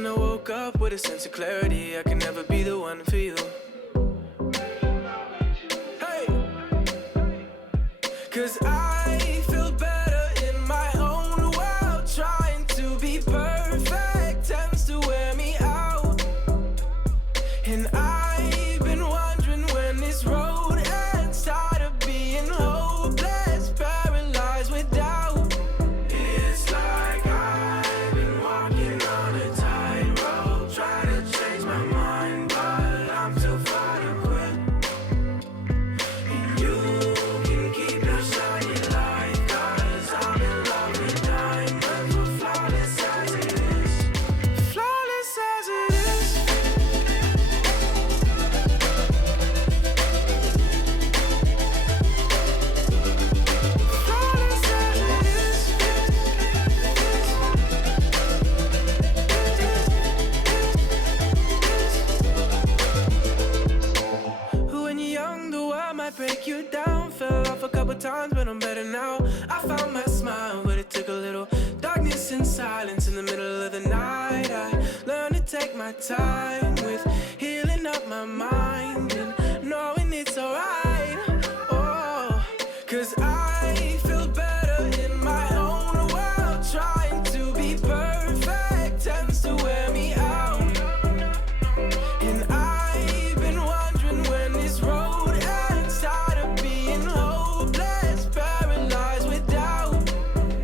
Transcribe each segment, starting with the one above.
and I woke up with a sense of clarity. I can never be the one for you. Hey, 'cause I feel better in my own world. Trying to be perfect tends to wear me out. And I've been wondering when this road ends. Tired of being hopeless, paralyzed with doubt. It's like I've been walking on a tightrope, trying to change my mind, but I'm too far to quit. And you can keep your shiny light, 'cause I'm in love with diamonds, we're flawless as it is. Flawless as it is. Flawless as it is. When you're young, the world might break you down. Fell off a couple times, but I'm better now. I found my smile, but it took a little darkness and silence in the middle of the night. I learned to take my time with healing up my mind and knowing it's alright. Oh, 'cause I feel better in my own world. Trying to be perfect tends to wear me out. And I've been wondering when this road ends. Tired of being hopeless, paralyzed with doubt.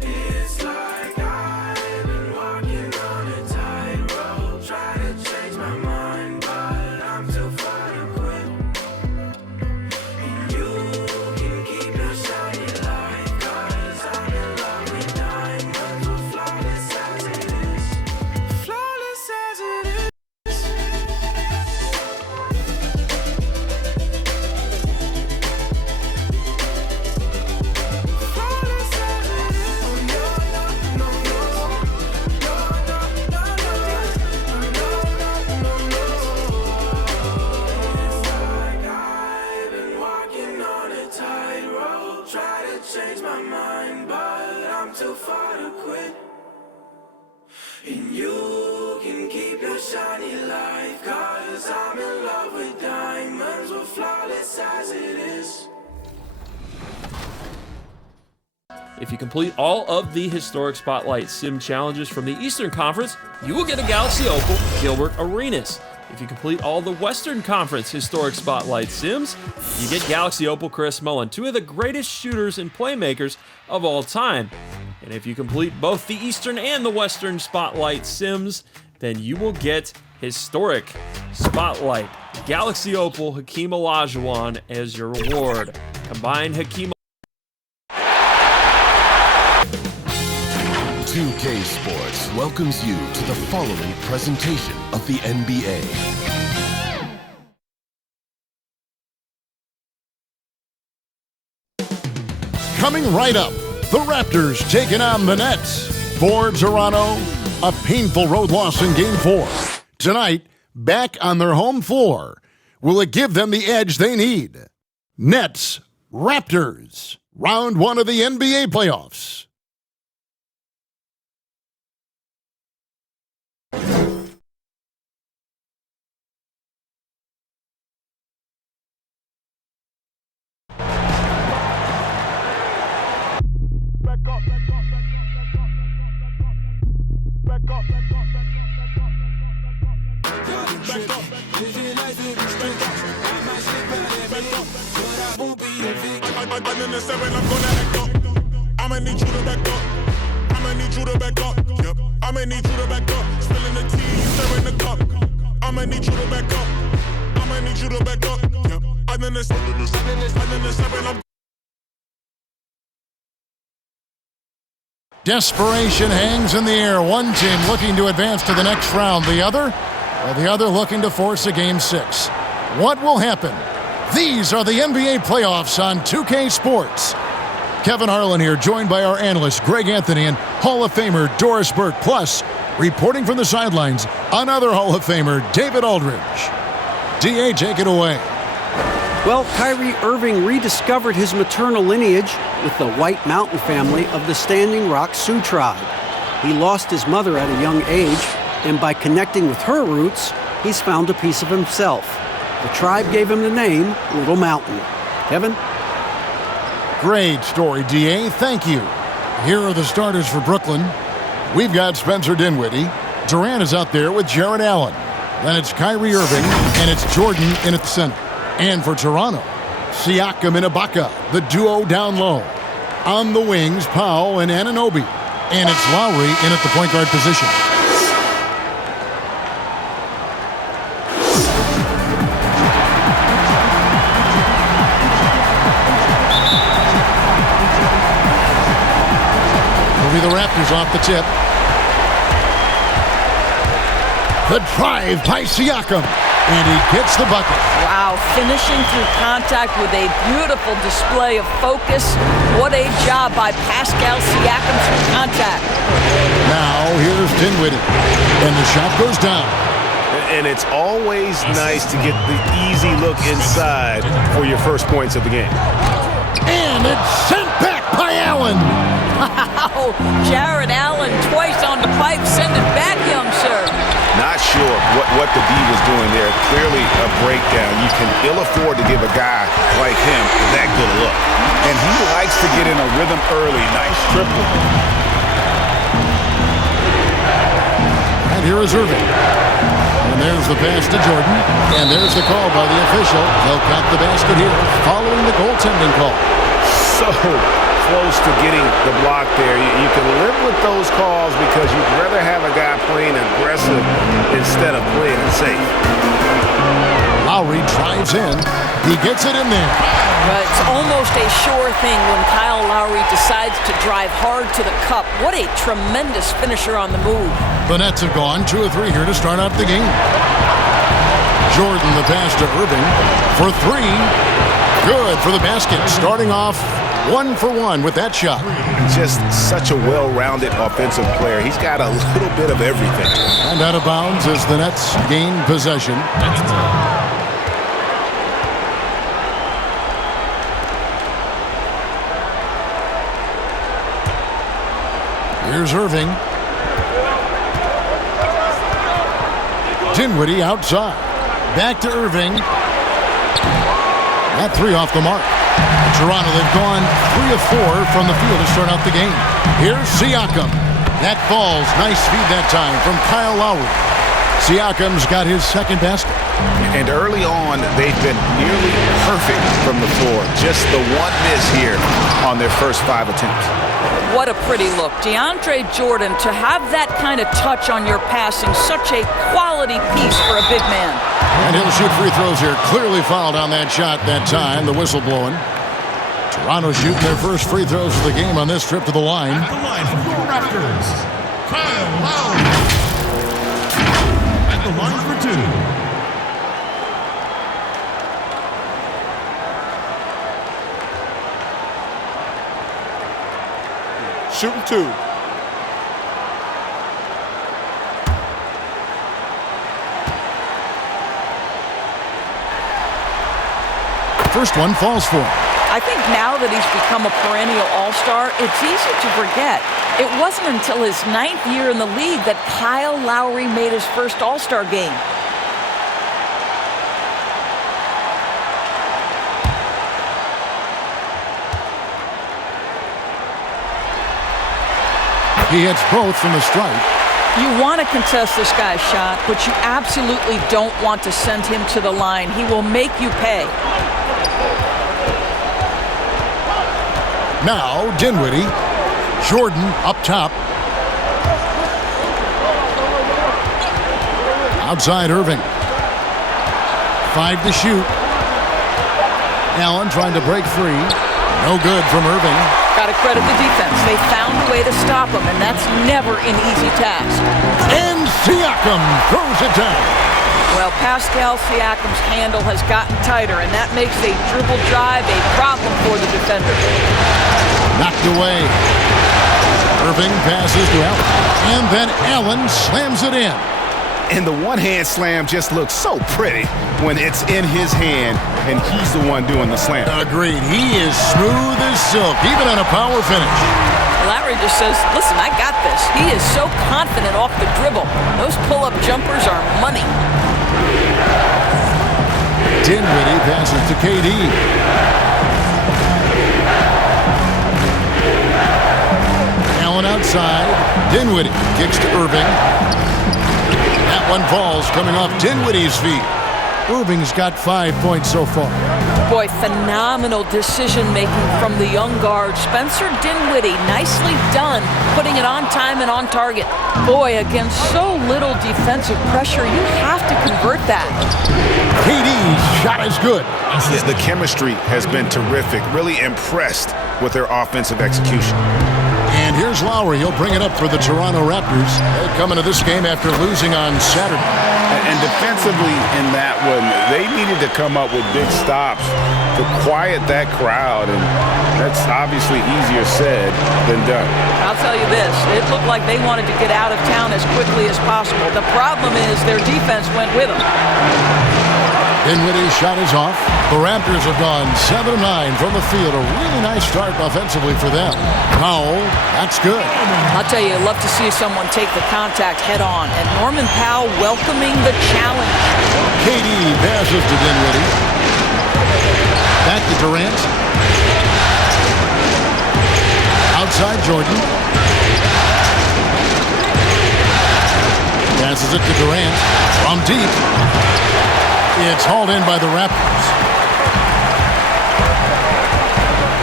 It's like I've been walking on a tightrope, trying to change my mind, but I'm too far to quit. And you can keep your shiny light, 'cause I'm in love with diamonds, we're flawless as it is. Flawless as it is. Flawless as it is. Oh no, no, no, no. No, no, no, no. No, no, no, no. It's like I've been walking on a tightrope, try to change my mind, but I'm too far to quit. And you can keep your shiny light, 'cause I'm in love with diamonds, we're flawless as it is. If you complete all of the historic Spotlight Sim challenges from the Eastern Conference, you will get a Galaxy Opal Gilbert Arenas. If you complete all the Western Conference historic Spotlight Sims, you get Galaxy Opal Chris Mullin, two of the greatest shooters and playmakers of all time. And if you complete both the Eastern and the Western Spotlight Sims, then you will get historic Spotlight Galaxy Opal Hakeem Olajuwon as your reward. Combine Hakeem 2K Sports welcomes you to the following presentation of the NBA. Coming right up, the Raptors taking on the Nets. For Toronto, a painful road loss in Game 4. Tonight, back on their home floor. Will it give them the edge they need? Nets, Raptors, round 1 of the NBA playoffs. I'm in the 7, I'm gonna act up. I'ma need you to back up. I'ma need you to back up. Yep. I'ma need you to back up. Spilling the tea, stirring the cup. I'ma need you to back up. I'ma need you to back up. Yep. I'm in the 7, I'm Desperation hangs in the air. One team looking to advance to the next round. The other looking to force a Game 6. What will happen? These are the NBA playoffs on 2K Sports. Kevin Harlan here, joined by our analyst Greg Anthony and Hall of Famer Doris Burke. Plus, reporting from the sidelines, another Hall of Famer, David Aldridge. DA, take it away. Well, Kyrie Irving rediscovered his maternal lineage with the White Mountain family of the Standing Rock Sioux tribe. He lost his mother at a young age, And by connecting with her roots, he's found a piece of himself. The tribe gave him the name Little Mountain. Kevin? Great story, D.A. Thank you. Here are the starters for Brooklyn. We've got Spencer Dinwiddie. Durant is out there with Jarrett Allen. Then it's Kyrie Irving, and it's Jordan in at the center. And for Toronto, Siakam and Ibaka, the duo down low. On the wings, Powell and Anunoby. And it's Lowry in at the point guard position. Will be the Raptors off the tip. The drive by Siakam. And he gets the bucket. Wow, finishing through contact with a beautiful display of focus. What a job by Pascal Siakam through contact. Now here's Dinwiddie. And the shot goes down. And it's always nice to get the easy look inside for your first points of the game. And it's sent back by Allen. Wow, Jarrett Allen twice on the pipe. Send it back, young sir. Not sure what the D was doing there. Clearly a breakdown. You can ill afford to give a guy like him that good a look. And he likes to get in a rhythm early. Nice triple. And here is Irving. And there's the pass to Jordan. And there's the call by the official. They'll count the basket here following the goaltending call. So close to getting the block there. You can live with those calls because you'd rather have a guy playing aggressive instead of playing it safe. Lowry drives in. He gets it in there. Well, it's almost a sure thing when Kyle Lowry decides to drive hard to the cup. What a tremendous finisher on the move. The Nets have gone 2 of 3 here to start out the game. Jordan the pass to Irving for 3. Good for the basket. Starting off 1 for 1 with that shot. Just such a well-rounded offensive player. He's got a little bit of everything. And out of bounds as the Nets gain possession. Here's Irving. Dinwiddie outside. Back to Irving. That 3 off the mark. Toronto, they've gone 3 of 4 from the field to start out the game. Here's Siakam. That falls. Nice feed that time from Kyle Lowry. Siakam's got his second basket. And early on, they've been nearly perfect from the floor. Just the one miss here on their first 5 attempts. What a pretty look. DeAndre Jordan, to have that kind of touch on your passing, such a quality piece for a big man. And he'll shoot free throws here. Clearly fouled on that shot that time. The whistle blowing. Toronto shooting their first free throws of the game on this trip to the line. At the line for your Raptors, Kyle Lowry. At the line for 2. Shooting 2. First one falls for him. I think now that he's become a perennial all-star, it's easy to forget. It wasn't until his 9th year in the league that Kyle Lowry made his first all-star game. He hits both from the stripe. You want to contest this guy's shot, but you absolutely don't want to send him to the line. He will make you pay. Now, Dinwiddie. Jordan up top. Outside Irving. 5 to shoot. Allen trying to break free. No good from Irving. Got to credit the defense. They found a way to stop him, and that's never an easy task. And Siakam throws it down. Well, Pascal Siakam's handle has gotten tighter, and that makes a dribble drive a problem for the defender. Knocked away. Irving passes to Allen. And then Allen slams it in. And the one-hand slam just looks so pretty when it's in his hand and he's the one doing the slam. Agreed. He is smooth as silk, even on a power finish. Lowry just says, listen, I got this. He is so confident off the dribble. Those pull-up jumpers are money. Dinwiddie passes to KD. Allen outside. Dinwiddie kicks to Irving. That one falls coming off Dinwiddie's feet. Irving's got 5 points so far. Boy, phenomenal decision-making from the young guard. Spencer Dinwiddie, nicely done, putting it on time and on target. Boy, against so little defensive pressure, you have to convert that. KD's shot is good. The chemistry has been terrific. Really impressed with their offensive execution. And here's Lowry. He'll bring it up for the Toronto Raptors. They come into this game after losing on Saturday. And defensively in that one, they needed to come up with big stops to quiet that crowd, and that's obviously easier said than done. I'll tell you this, it looked like they wanted to get out of town as quickly as possible. The problem is their defense went with them. Dinwiddie's shot is off. The Raptors have gone 7 of 9 from the field. A really nice start offensively for them. Powell, that's good. I'll tell you, I'd love to see someone take the contact head on. And Norman Powell welcoming the challenge. KD passes to Dinwiddie. Back to Durant. Outside Jordan. Passes it to Durant. From deep. It's hauled in by the Raptors.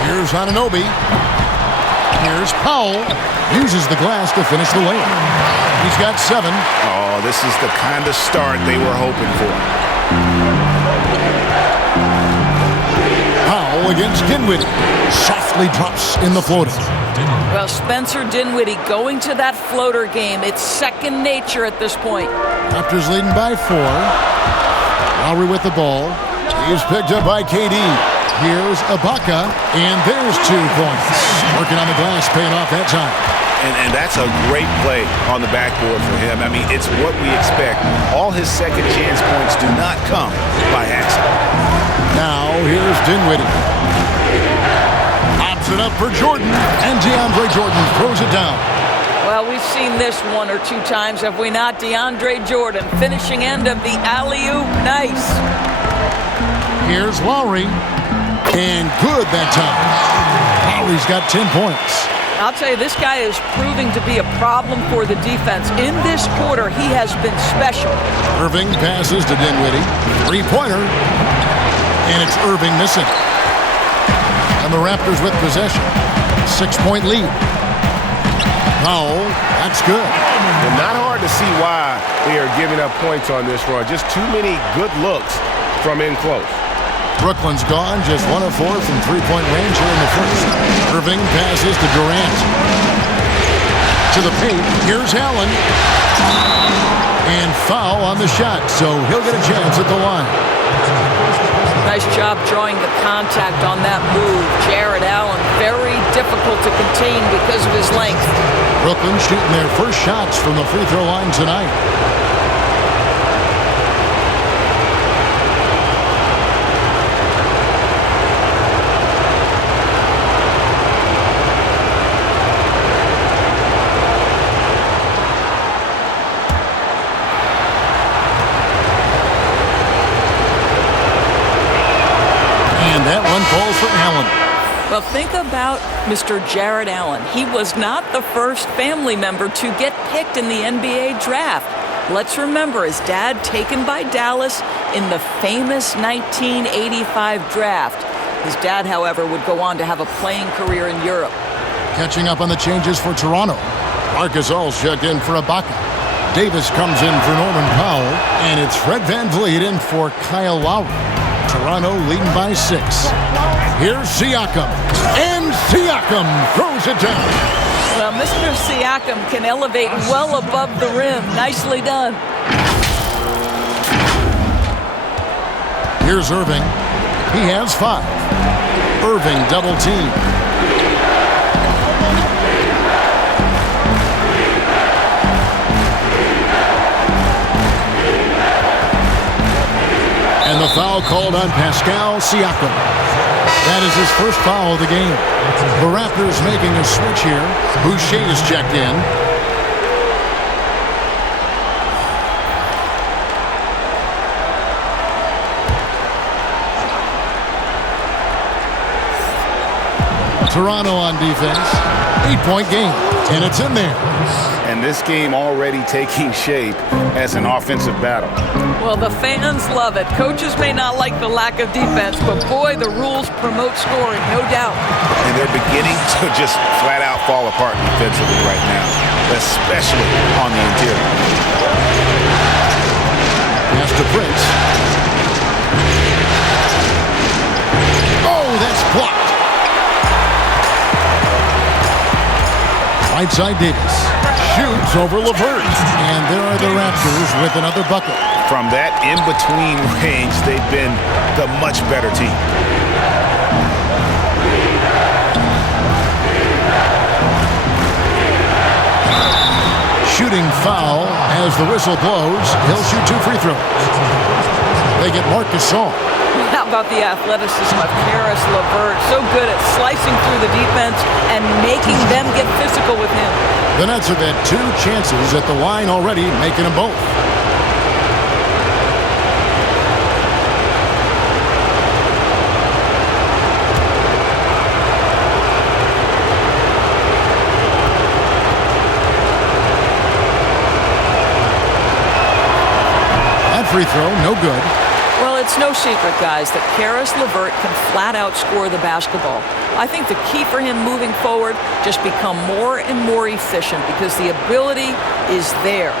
Here's Anunoby. Here's Powell. Uses the glass to finish the layup. He's got 7. Oh, this is the kind of start they were hoping for. Powell against Dinwiddie. Softly drops in the floater. Well, Spencer Dinwiddie going to that floater game. It's second nature at this point. Raptors leading by 4. Lowry with the ball. He's picked up by KD. Here's Ibaka, and there's 2 points. Working on the glass, paying off that time. And that's a great play on the backboard for him. I mean, it's what we expect. All his second chance points do not come by accident. Now, here's Dinwiddie. Pops it up for Jordan, and DeAndre Jordan throws it down. Well, we've seen this 1 or 2 times, have we not? DeAndre Jordan, finishing end of the alley-oop. Nice. Here's Lowry. And good that time. Lowry's got 10 points. I'll tell you, this guy is proving to be a problem for the defense. In this quarter, he has been special. Irving passes to Dinwiddie. 3-pointer. And it's Irving missing. And the Raptors with possession. 6-point lead. Powell, that's good. Well, not hard to see why they are giving up points on this run. Just too many good looks from in close. Brooklyn's gone, just 1 of 4 from 3-point range here in the first. Irving passes to Durant. To the paint, here's Allen. And foul on the shot, so he'll get a chance at the line. Nice job drawing the contact on that move. Jared Allen, very difficult to contain because of his length. Brooklyn shooting their first shots from the free throw line tonight. That one falls for Allen. Well, think about Mr. Jared Allen. He was not the first family member to get picked in the NBA draft. Let's remember his dad taken by Dallas in the famous 1985 draft. His dad, however, would go on to have a playing career in Europe. Catching up on the changes for Toronto. Marcus All's checked in for Ibaka. Davis comes in for Norman Powell. And it's Fred VanVleet in for Kyle Lowry. Toronto leading by 6. Here's Siakam. And Siakam throws it down. Well, Mr. Siakam can elevate well above the rim. Nicely done. Here's Irving. He has 5. Irving double team. And the foul called on Pascal Siakam. That is his first foul of the game. The Raptors making a switch here. Boucher is checked in. Toronto on defense. 8-point game, and it's in there. And this game already taking shape as an offensive battle. Well, the fans love it. Coaches may not like the lack of defense, but boy, the rules promote scoring, no doubt. And they're beginning to just flat out fall apart defensively right now, especially on the interior. Pass to Prince. Oh, that's blocked. Right side Davis shoots over LeVert. And there are the Raptors with another bucket. From that in-between range, they've been the much better team. Shooting foul as the whistle blows. He'll shoot 2 free throws. They get Marc Gasol. How about the athleticism of Caris LeVert? So good at slicing through the defense and making them get physical with him. The Nets have had 2 chances at the line already, making them both. That free throw, no good. Well, it's no secret, guys, that Caris LeVert can flat out score the basketball. I think the key for him moving forward, just become more and more efficient because the ability is there.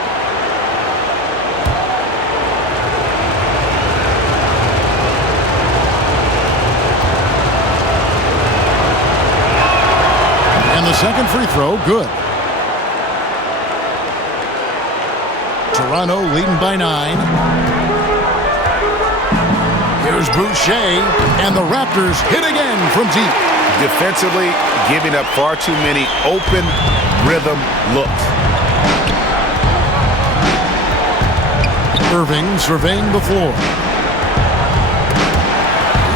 And the second free throw, good. Toronto leading by 9. Here's Boucher, and the Raptors hit again from deep. Defensively, giving up far too many open rhythm looks. Irving surveying the floor.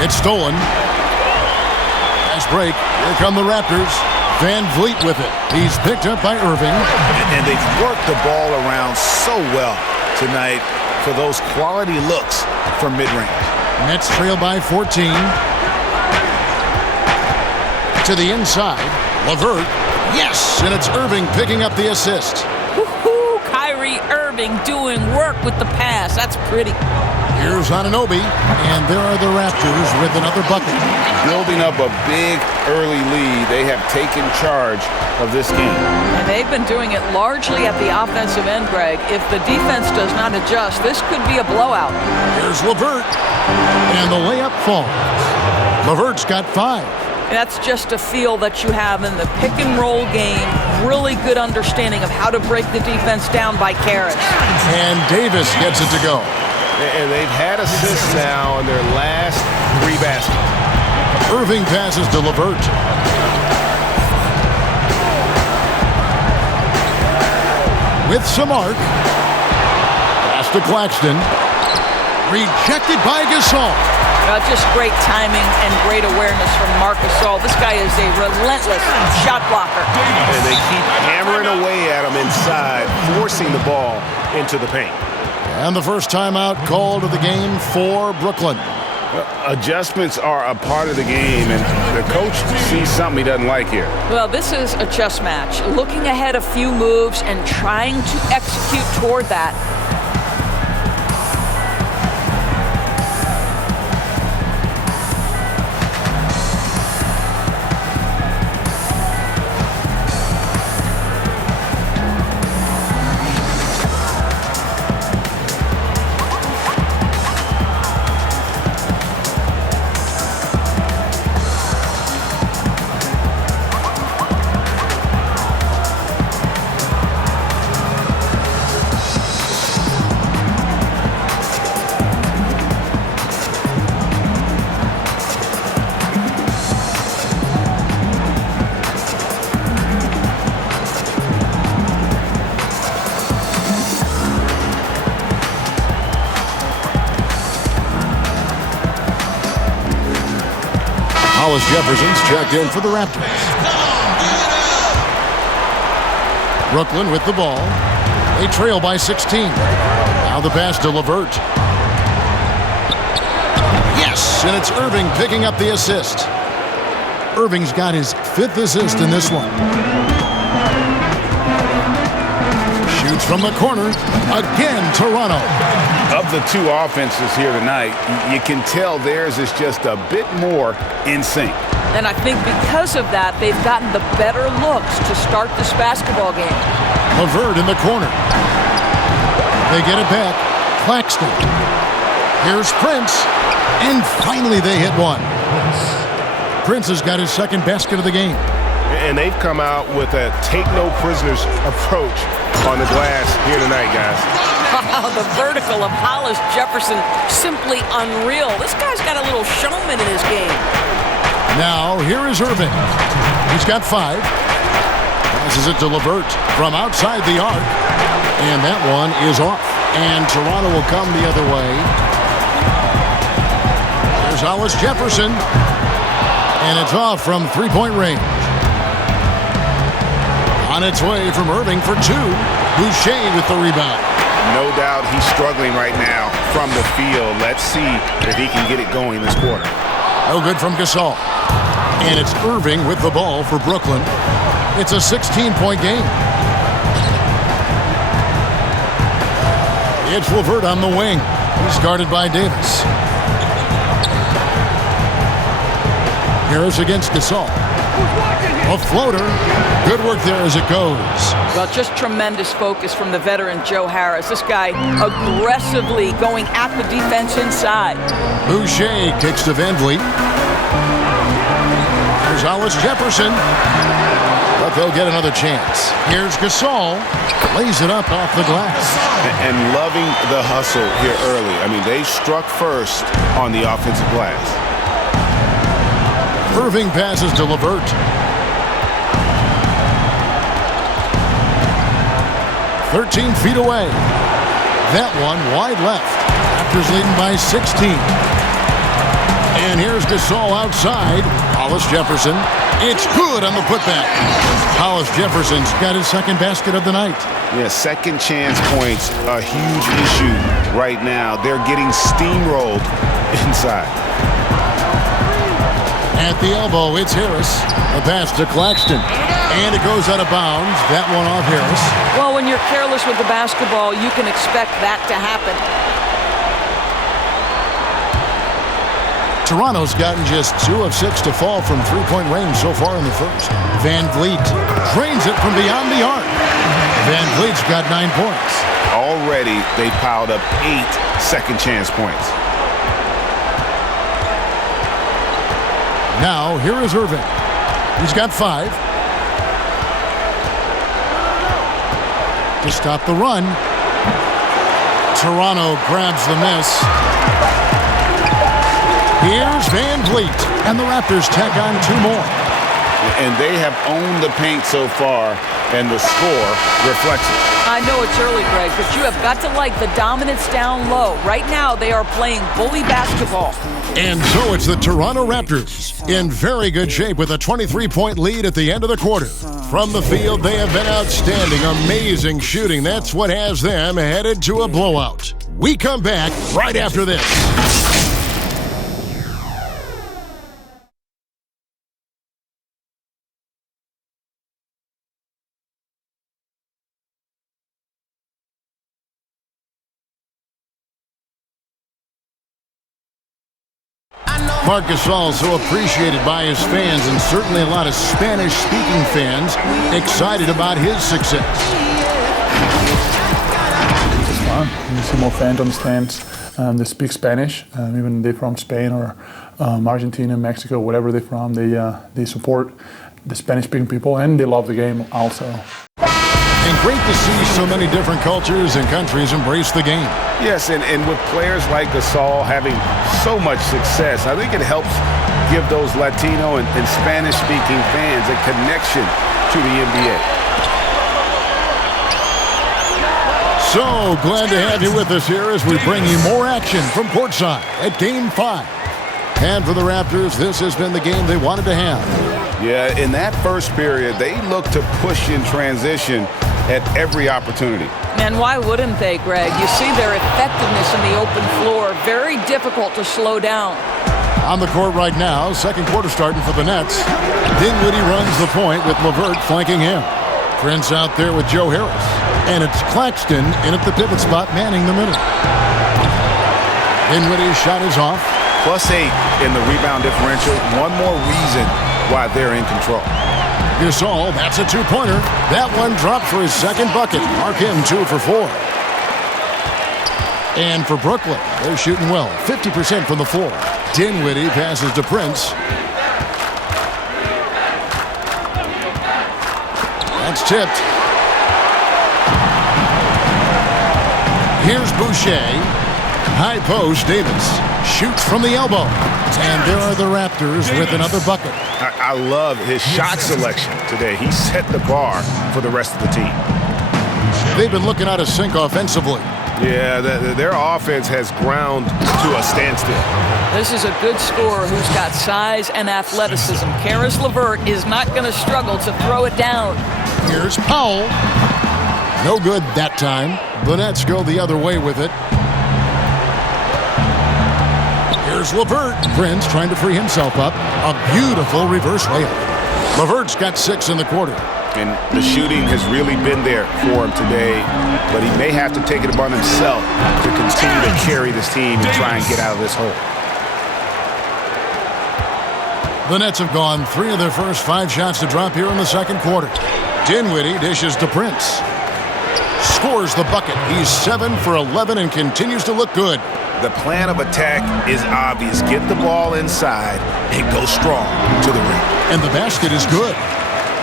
It's stolen. Nice break. Here come the Raptors. Van Vliet with it. He's picked up by Irving. And they've worked the ball around so well tonight for those quality looks from mid-range. Nets trail by 14. To the inside. LeVert. Yes! And it's Irving picking up the assist. Woo-hoo! Kyrie Irving doing work with the pass. That's pretty. Here's Anunoby. And there are the Raptors with another bucket. Building up a big early lead. They have taken charge of this game. And they've been doing it largely at the offensive end, Greg. If the defense does not adjust, this could be a blowout. Here's LeVert. And the layup falls. LeVert's got 5. That's just a feel that you have in the pick and roll game. Really good understanding of how to break the defense down by Caris. And Davis gets it to go. And they've had assists now on their last 3 baskets. Irving passes to LeVert. With some arc. Pass to Claxton. Rejected by Gasol. Just great timing and great awareness from Marc Gasol. This guy is a relentless shot blocker. And they keep hammering away at him inside, forcing the ball into the paint. And the first timeout called of the game for Brooklyn. Adjustments are a part of the game, and the coach sees something he doesn't like here. Well, this is a chess match. Looking ahead a few moves and trying to execute toward that. Hollis Jefferson's checked in for the Raptors. Brooklyn with the ball. They trail by 16. Now the pass to LeVert. Yes, and it's Irving picking up the assist. Irving's got his 5th assist in this one. Shoots from the corner. Again, Toronto. Of the two offenses here tonight, you can tell theirs is just a bit more in sync. And I think because of that, they've gotten the better looks to start this basketball game. LeVert in the corner. They get it back. Claxton. Here's Prince. And finally they hit one. Prince has got his 2nd basket of the game. And they've come out with a take-no-prisoners approach on the glass here tonight, guys. Wow, the vertical of Hollis Jefferson, simply unreal. This guy's got a little showman in his game. Now, here is Irving. He's got 5. Passes it to LeVert from outside the arc. And that one is off. And Toronto will come the other way. There's Hollis Jefferson. And it's off from 3-point range. On its way from Irving for 2. Boucher with the rebound. No doubt he's struggling right now from the field. Let's see if he can get it going this quarter. No good from Gasol. And it's Irving with the ball for Brooklyn. It's a 16-point game. It's LeVert on the wing. He's guarded by Davis. Harris against Gasol. A floater. Good work there as it goes. Well, just tremendous focus from the veteran Joe Harris. This guy aggressively going at the defense inside. Boucher kicks to Van Vliet. Here's Hollis Jefferson. But they'll get another chance. Here's Gasol. Lays it up off the glass. And loving the hustle here early. I mean, they struck first on the offensive glass. Irving passes to LeVert. "13 feet away. That one wide left. Raptors leading by 16. And here's Gasol outside. Hollis Jefferson. It's good on the putback. Hollis Jefferson's got his 2nd basket of the night. Yeah, second chance points, a huge issue right now. They're getting steamrolled inside. At the elbow, it's Harris. A pass to Claxton. And it goes out of bounds. That one off Harris. Well, when you're careless with the basketball, you can expect that to happen. Toronto's gotten just 2 of 6 to fall from 3-point range so far in the first. Van Vliet drains it from beyond the arc. Van Vliet's got 9 points. Already, they piled up 8 second chance points. Now, here is Irving. He's got 5. To stop the run. Toronto grabs the miss. Here's Van Vliet. And the Raptors tack on 2 more. And they have owned the paint so far, and the score reflects it. I know it's early, Greg, but you have got to like the dominance down low. Right now, they are playing bully basketball. And so it's the Toronto Raptors in very good shape with a 23-point lead at the end of the quarter. From the field, they have been outstanding, amazing shooting. That's what has them headed to a blowout. We come back right after this. Marc Gasol so appreciated by his fans, and certainly a lot of Spanish-speaking fans excited about his success. It's fun. You see more fans on the stands that speak Spanish, even they're from Spain or Argentina, Mexico, whatever they're from. They support the Spanish-speaking people, and they love the game also. And great to see so many different cultures and countries embrace the game. Yes, and with players like Gasol having so much success, I think it helps give those Latino and Spanish-speaking fans a connection to the NBA. So glad to have you with us here as we bring you more action from courtside at Game 5. And for the Raptors, this has been the game they wanted to have. Yeah, in that first period, they looked to push in transition at every opportunity. And why wouldn't they, Greg? You see their effectiveness in the open floor. Very difficult to slow down. On the court right now, second quarter starting for the Nets. Dinwiddie runs the point with LeVert flanking him. Prince out there with Joe Harris. And it's Claxton in at the pivot spot, manning the middle. Dinwiddie's shot is off. +8 in the rebound differential. One more reason why they're in control. Gasol, that's a two-pointer. That one dropped for his second bucket. Mark him 2 for 4. And for Brooklyn, they're shooting well, 50% from the floor. Dinwiddie passes to Prince. That's tipped. Here's Boucher. High post, Davis shoots from the elbow. And there are the Raptors with another bucket. I love his shot selection today. He set the bar for the rest of the team. They've been looking out of sync offensively. Yeah, their offense has ground to a standstill. This is a good scorer who's got size and athleticism. Karis LeVert is not going to struggle to throw it down. Here's Powell. No good that time. The Nets go the other way with it. Here's LeVert. Prince trying to free himself up. A beautiful reverse layup. LeVert's got 6 in the quarter. And the shooting has really been there for him today, but he may have to take it upon himself to continue to carry this team and try and get out of this hole. The Nets have gone 3 of their first 5 shots to drop here in the second quarter. Dinwiddie dishes to Prince. Scores the bucket. He's 7 for 11 and continues to look good. The plan of attack is obvious. Get the ball inside and go strong to the rim. And the basket is good.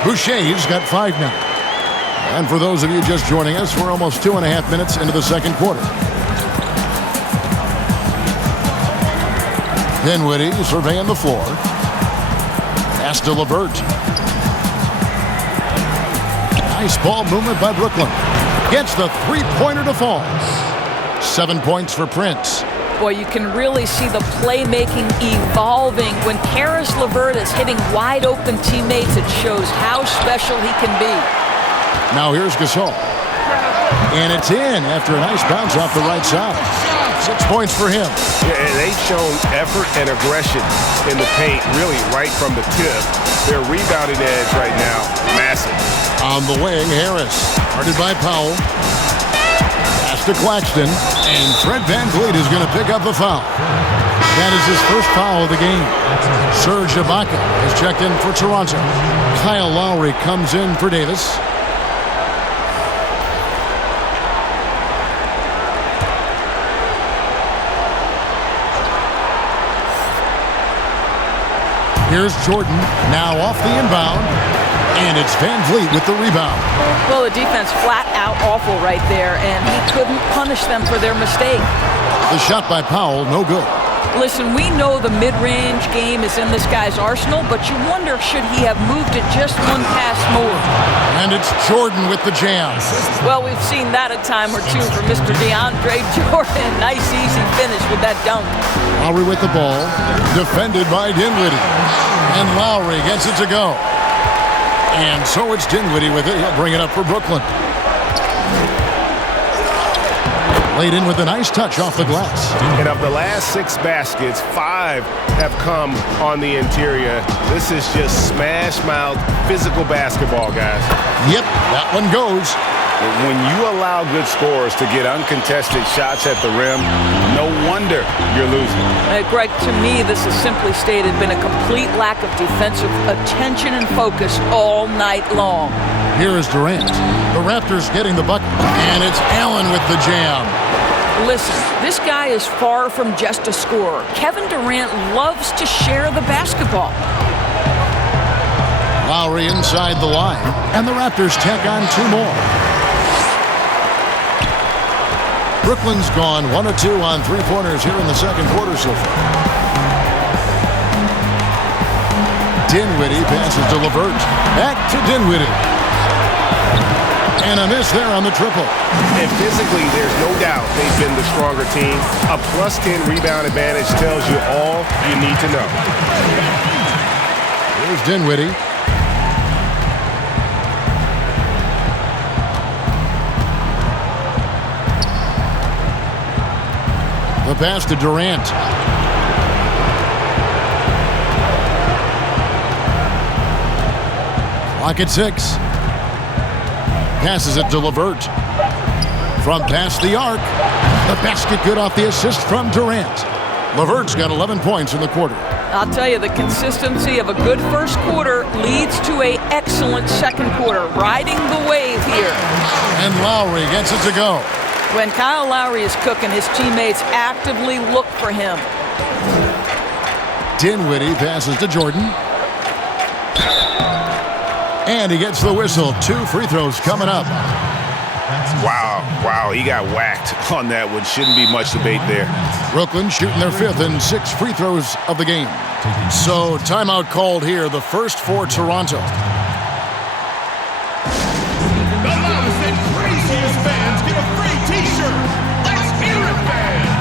Boucher's got 5 now. And for those of you just joining us, we're almost 2.5 minutes into the second quarter. Dinwiddie surveying the floor. Pass to LeVert. Nice ball movement by Brooklyn. Gets the three-pointer to fall. 7 points for Prince. Boy, you can really see the playmaking evolving. When Karis LeVert is hitting wide-open teammates, it shows how special he can be. Now here's Gasol. And it's in after a nice bounce off the right side. 6 points for him. Yeah, and they've shown effort and aggression in the paint, really right from the tip. Their rebounding edge right now, massive. On the wing, Harris. Guarded by Powell. Pass to Claxton. And Fred VanVleet is going to pick up the foul. That is his first foul of the game. Serge Ibaka is checked in for Toronto. Kyle Lowry comes in for Davis. Here's Jordan, now off the inbound, and it's VanVleet with the rebound. Well, the defense flat out awful right there, and he couldn't punish them for their mistake. The shot by Powell, no good. Listen, we know the mid-range game is in this guy's arsenal, but you wonder, should he have moved it just one pass more? And it's Jordan with the jam. Well, we've seen that a time or two from Mr. DeAndre Jordan. Nice, easy finish with that dunk. Lowry with the ball, defended by Dinwiddie. And Lowry gets it to go. And so it's Dinwiddie with it. He'll bring it up for Brooklyn. Laid in with a nice touch off the glass. And of the last 6 baskets, 5 have come on the interior. This is just smash-mouth physical basketball, guys. Yep, that one goes. When you allow good scorers to get uncontested shots at the rim, no wonder you're losing. Greg, to me, this has simply stated been a complete lack of defensive attention and focus all night long. Here is Durant. The Raptors getting the bucket, and it's Allen with the jam. Listen, this guy is far from just a scorer. Kevin Durant loves to share the basketball. Lowry inside the line, and the Raptors tack on 2 more. Brooklyn's gone 1 of 2 on 3-pointers here in the second quarter so far. Dinwiddie passes to LeVert. Back to Dinwiddie. And a miss there on the triple. And physically, there's no doubt they've been the stronger team. A +10 rebound advantage tells you all you need to know. Here's Dinwiddie. The pass to Durant. Clock at 6. Passes it to LeVert. From past the arc. The basket good off the assist from Durant. LeVert's got 11 points in the quarter. I'll tell you, the consistency of a good first quarter leads to an excellent second quarter, riding the wave here. And Lowry gets it to go. When Kyle Lowry is cooking, his teammates actively look for him. Dinwiddie passes to Jordan. And he gets the whistle. 2 free throws coming up. Wow, he got whacked on that one. Shouldn't be much debate there. Brooklyn shooting their 5th and 6 free throws of the game. So timeout called here, the first for Toronto. The loudest and craziest fans get a free t-shirt. Let's hear it, fans.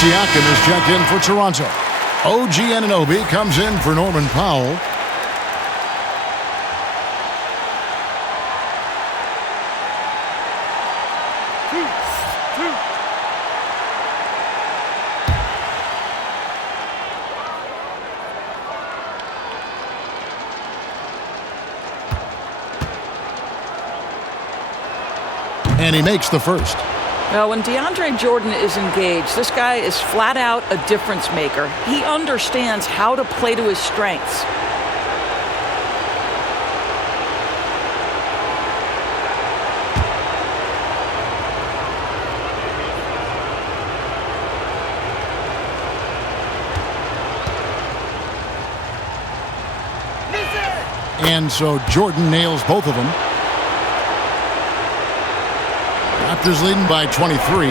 Siakam is checked in for Toronto. OG Anunoby comes in for Norman Powell. And he makes the first. Now, when DeAndre Jordan is engaged, this guy is flat out a difference maker. He understands how to play to his strengths. And so Jordan nails both of them. Raptors leading by 23.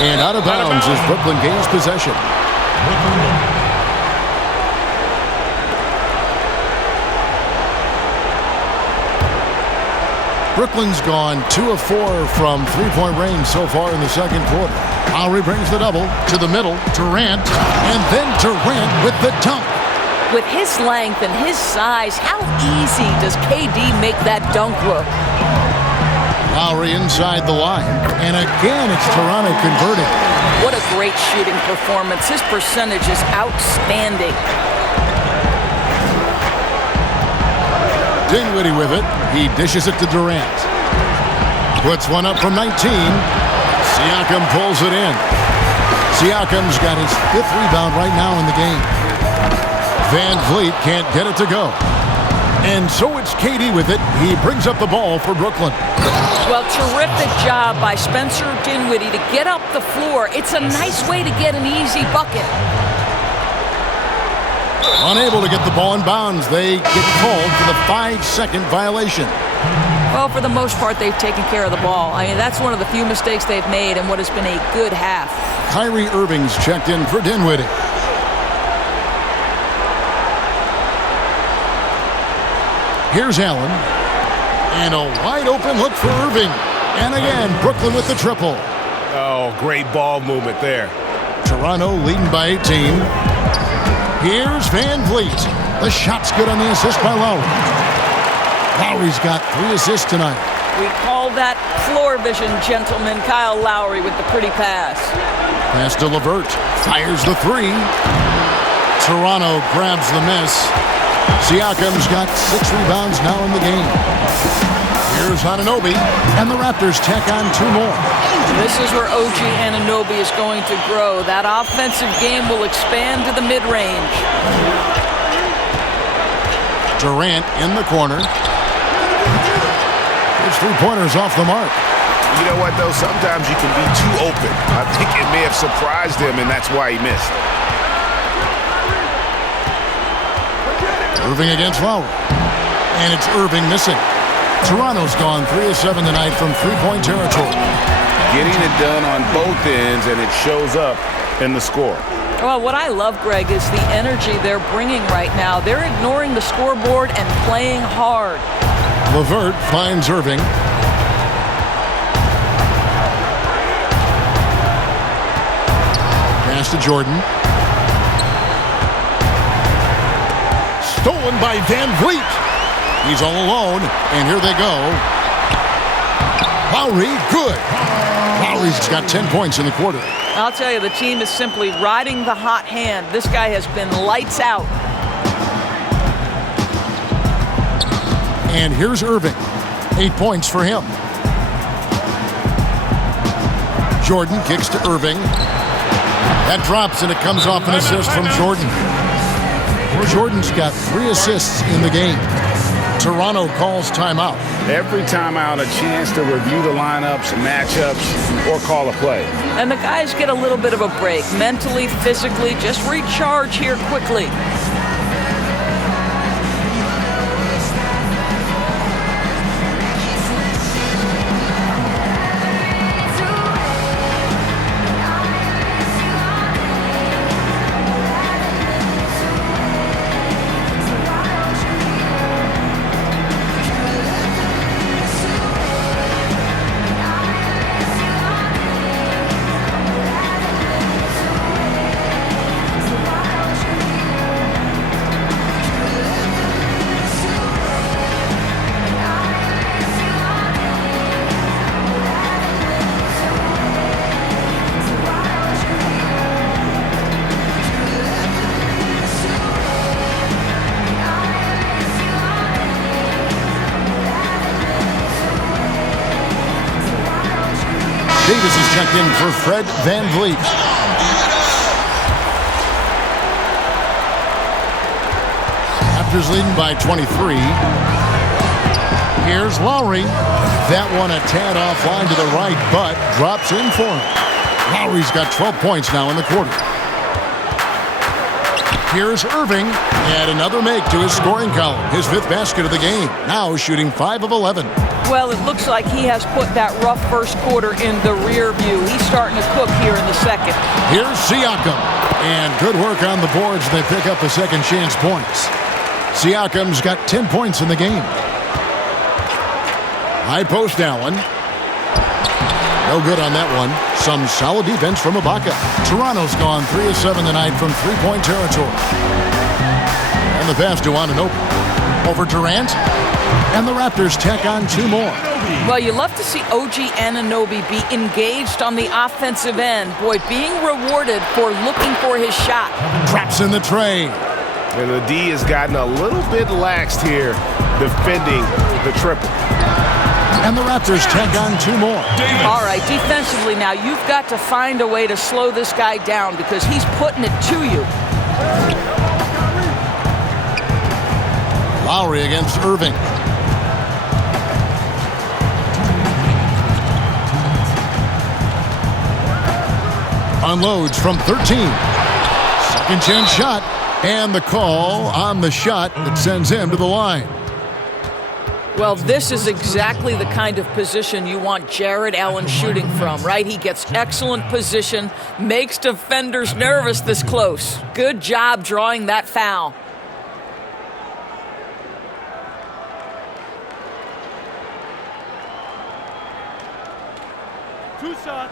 And out of bounds as Brooklyn gains possession. Brooklyn's gone 2 of 4 from three-point range so far in the second quarter. Lowry brings the double to the middle. Durant, and then Durant with the dunk. With his length and his size, how easy does KD make that dunk look? Lowry inside the line. And again, it's Toronto converting. What a great shooting performance. His percentage is outstanding. Dinwiddie with it. He dishes it to Durant. Puts one up from 19. Siakam pulls it in. Siakam's got his 5th rebound right now in the game. Van Vliet can't get it to go. And so it's KD with it. He brings up the ball for Brooklyn. Well, terrific job by Spencer Dinwiddie to get up the floor. It's a nice way to get an easy bucket. Unable to get the ball in bounds. They get called for the 5-second violation. Well, for the most part, they've taken care of the ball. I mean, that's one of the few mistakes they've made in what has been a good half. Kyrie Irving's checked in for Dinwiddie. Here's Allen. And a wide open look for Irving. And again, Brooklyn with the triple. Oh, great ball movement there. Toronto leading by 18. Here's Van Vliet. The shot's good on the assist by Lowry. Lowry's got 3 assists tonight. We call that floor vision, gentlemen. Kyle Lowry with the pretty pass. Pass to LeVert. Fires the three. Toronto grabs the miss. Siakam's got 6 rebounds now in the game. Here's Anunoby, and the Raptors tack on 2 more. This is where OG Anunoby is going to grow. That offensive game will expand to the mid-range. Durant in the corner. His 3-pointers off the mark. You know what, though? Sometimes you can be too open. I think it may have surprised him, and that's why he missed. Irving against Lowry. And it's Irving missing. Toronto's gone 3 of 7 tonight from 3-point territory. Getting it done on both ends, and it shows up in the score. Well, what I love, Greg, is the energy they're bringing right now. They're ignoring the scoreboard and playing hard. LeVert finds Irving. Pass to Jordan. Stolen by Van Vliet. He's all alone, and here they go. Lowry, good. Lowry's got 10 points in the quarter. I'll tell you, the team is simply riding the hot hand. This guy has been lights out. And here's Irving. 8 points for him. Jordan kicks to Irving. That drops, and it comes off an assist from Jordan. Jordan's got 3 assists in the game. Toronto calls timeout. Every timeout, a chance to review the lineups, matchups, or call a play. And the guys get a little bit of a break. Mentally, physically, just recharge here quickly. Davis is checked in for Fred Van Vliet. Raptors leading by 23. Here's Lowry. That one a tad offline to the right, but drops in for him. Lowry's got 12 points now in the quarter. Here's Irving, and another make to his scoring column. His 5th basket of the game. Now shooting 5 of 11. Well, it looks like he has put that rough first quarter in the rear view. He's starting to cook here in the second. Here's Siakam. And good work on the boards. They pick up the second chance points. Siakam's got 10 points in the game. High post Allen. No good on that one. Some solid defense from Ibaka. Toronto's gone 3 of 7 tonight from 3-point territory. And the pass to Anunoby. Over Durant. And the Raptors tack on 2 more. Well, you love to see OG Anunoby be engaged on the offensive end. Boy, being rewarded for looking for his shot. Traps in the tray. And the D has gotten a little bit laxed here defending the triple. And the Raptors tack on 2 more. All right, defensively now, you've got to find a way to slow this guy down because he's putting it to you. Lowry against Irving. Unloads from 13. Second chance shot. And the call on the shot that sends him to the line. Well, this is exactly the kind of position you want Jared Allen shooting from, right? He gets excellent position, makes defenders nervous this close. Good job drawing that foul. Tucson.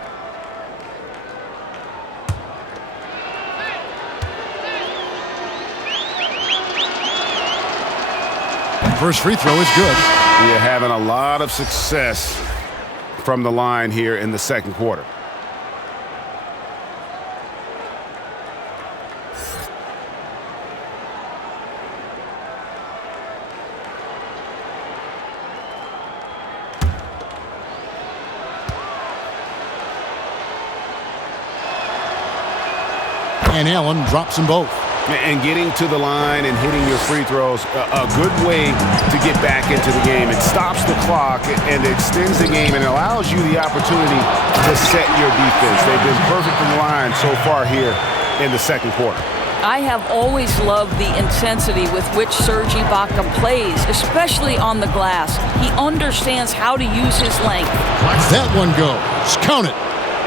First free throw is good. We're having a lot of success from the line here in the second quarter. And Allen drops them both. And getting to the line and hitting your free throws, a good way to get back into the game. It stops the clock and extends the game and allows you the opportunity to set your defense. They've been perfect from the line so far here in the second quarter. I have always loved the intensity with which Serge Ibaka plays, especially on the glass. He understands how to use his length. That one goes. Count it.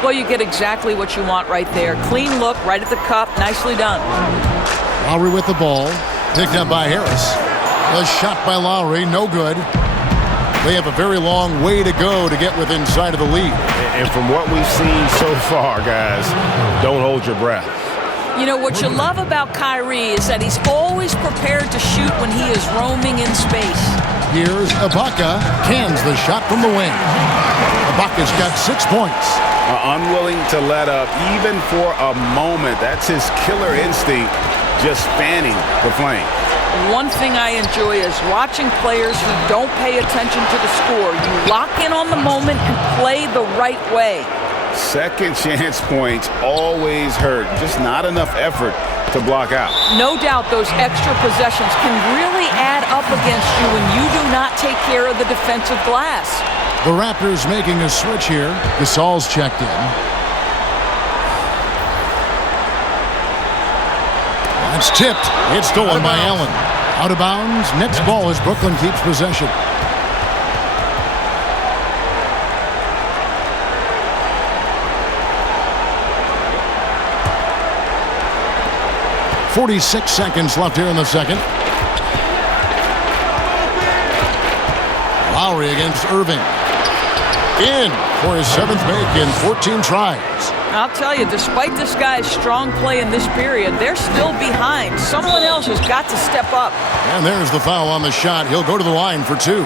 Well, you get exactly what you want right there. Clean look, right at the cup. Nicely done. Lowry with the ball. Picked up by Harris. A shot by Lowry. No good. They have a very long way to go to get within sight of the lead. And from what we've seen so far, guys, don't hold your breath. You know, what you love about Kyrie is that he's always prepared to shoot when he is roaming in space. Here's Ibaka. Cans the shot from the wing. Ibaka's got 6 points. Unwilling to let up even for a moment. That's his killer instinct, just fanning the flame. One thing I enjoy is watching players who don't pay attention to the score. You lock in on the moment and play the right way. Second chance points always hurt. Just not enough effort to block out. No doubt those extra possessions can really add up against you when you do not take care of the defensive glass. The Raptors making a switch here. Gasol's checked in. That's tipped. It's stolen by Allen. Out of bounds. Next ball as Brooklyn keeps possession. .46 seconds left here in the second. Lowry against Irving. In for his 7th make in 14 tries. I'll tell you, despite this guy's strong play in this period, they're still behind. Someone else has got to step up. And there's the foul on the shot. He'll go to the line for 2.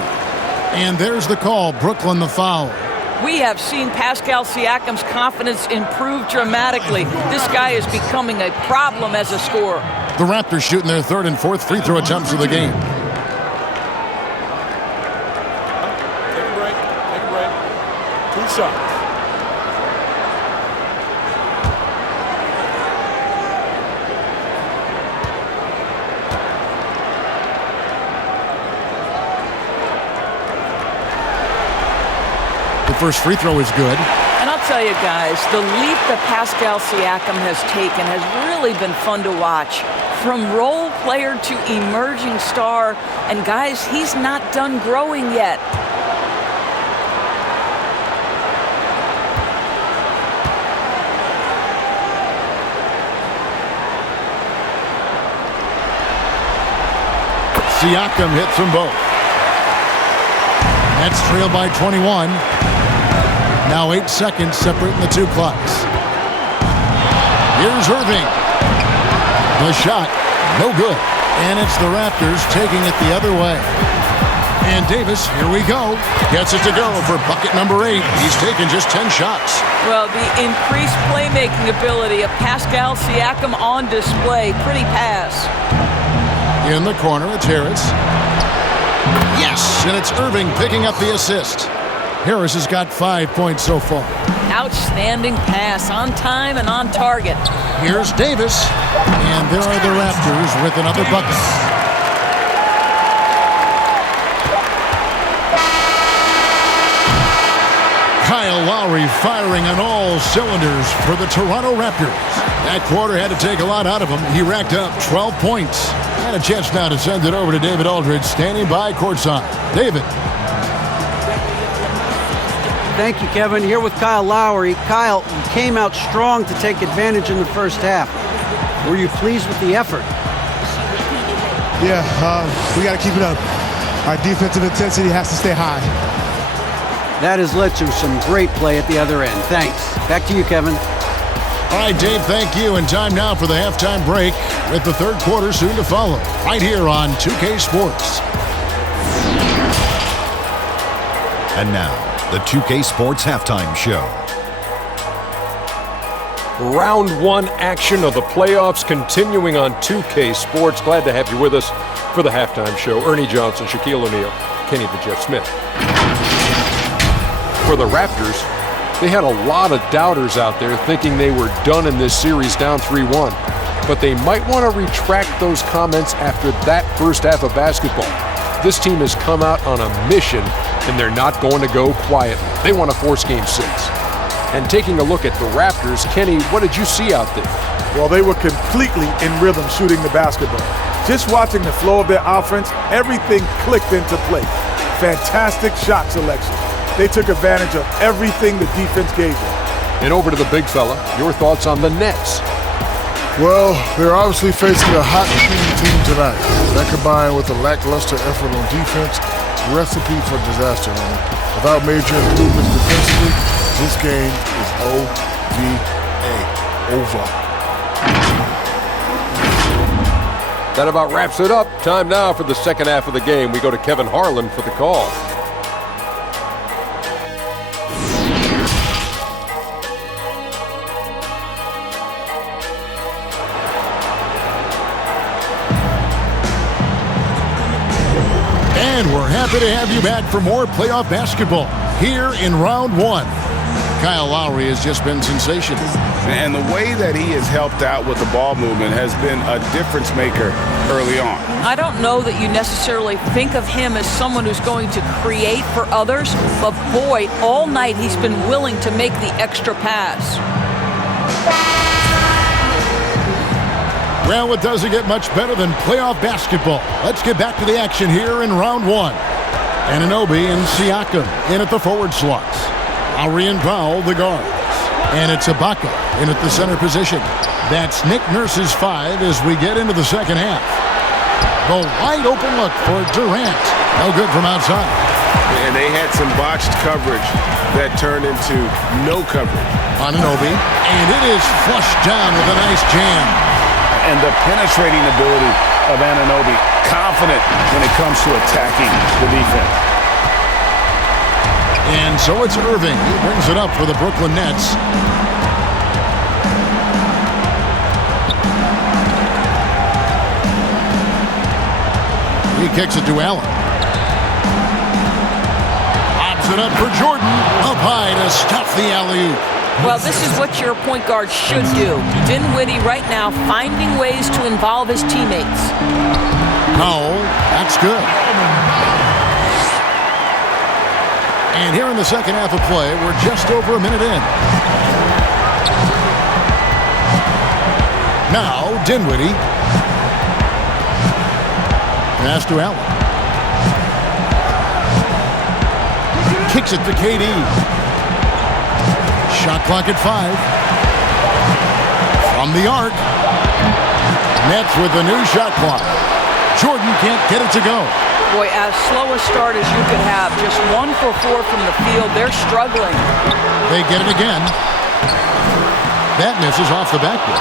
And there's the call. Brooklyn the foul. We have seen Pascal Siakam's confidence improve dramatically. This guy is becoming a problem as a scorer. The Raptors shooting their 3rd and 4th free throw attempts of the game. Take a break. 2 shots. The first free throw is good. And I'll tell you guys, the leap that Pascal Siakam has taken has really been fun to watch. From role player to emerging star, and guys, he's not done growing yet. Siakam hits them both. Nets trail by 21. Now 8 seconds separating the 2 clocks. Here's Irving. The shot, no good. And it's the Raptors taking it the other way. And Davis, here we go. Gets it to go for bucket number 8. He's taken just 10 shots. Well, the increased playmaking ability of Pascal Siakam on display. Pretty pass. In the corner, it's Harris. Yes, and it's Irving picking up the assist. Harris has got 5 points so far. Outstanding pass, on time and on target. Here's Davis, and there are the Raptors with another bucket. Kyle Lowry firing on all cylinders for the Toronto Raptors. That quarter had to take a lot out of him. He racked up 12 points. And a chance now to send it over to David Aldridge, standing by courtside. David. Thank you, Kevin. Here with Kyle Lowry. Kyle, you came out strong to take advantage in the first half. Were you pleased with the effort? Yeah, we got to keep it up. Our defensive intensity has to stay high. That has led to some great play at the other end. Thanks. Back to you, Kevin. All right, Dave, thank you. And time now for the halftime break with the third quarter soon to follow. Right here on 2K Sports. And now, the 2K Sports Halftime Show. Round 1 action of the playoffs continuing on 2K Sports. Glad to have you with us for the halftime show. Ernie Johnson, Shaquille O'Neal, Kenny the Jet Smith. For the Raptors, they had a lot of doubters out there thinking they were done in this series down 3-1. but they might want to retract those comments after that first half of basketball. This team has come out on a mission, and they're not going to go quietly. They want to force Game 6. And taking a look at the Raptors, Kenny, what did you see out there? Well, they were completely in rhythm shooting the basketball. Just watching the flow of their offense, everything clicked into place. Fantastic shot selection. They took advantage of everything the defense gave them. And over to the big fella, your thoughts on the Nets? Well, they're obviously facing a hot shooting team tonight. That combined with a lackluster effort on defense, recipe for disaster. Without major improvements defensively, this game is OVA. Over. That about wraps it up. Time now for the second half of the game. We go to Kevin Harlan for the call. And we're happy to have you back for more playoff basketball here in round one. Kyle Lowry has just been sensational. And the way that he has helped out with the ball movement has been a difference maker early on. I don't know that you necessarily think of him as someone who's going to create for others, but boy, all night he's been willing to make the extra pass. Well, it doesn't get much better than playoff basketball. Let's get back to the action here in round one. Anunoby and Siakam in at the forward slots. Lowry and Powell, the guards. And it's Ibaka in at the center position. That's Nick Nurse's 5 as we get into the second half. The wide open look for Durant. No good from outside. And they had some botched coverage that turned into no coverage. Anunoby, and it is flushed down with a nice jam. And the penetrating ability of Anunoby, confident when it comes to attacking the defense. And so it's Irving. He brings it up for the Brooklyn Nets. He kicks it to Allen. Lobs it up for Jordan. Up high to stuff the alley-oop. Well, this is what your point guard should do. Dinwiddie right now finding ways to involve his teammates. Powell, that's good. And here in the second half of play, we're just over a minute in. Now, Dinwiddie. Pass to Allen. Kicks it to KD. Shot clock at 5. From the arc. Nets with the new shot clock. Jordan can't get it to go. Boy, as slow a start as you could have. Just 1 for 4 from the field. They're struggling. They get it again. That misses off the backboard.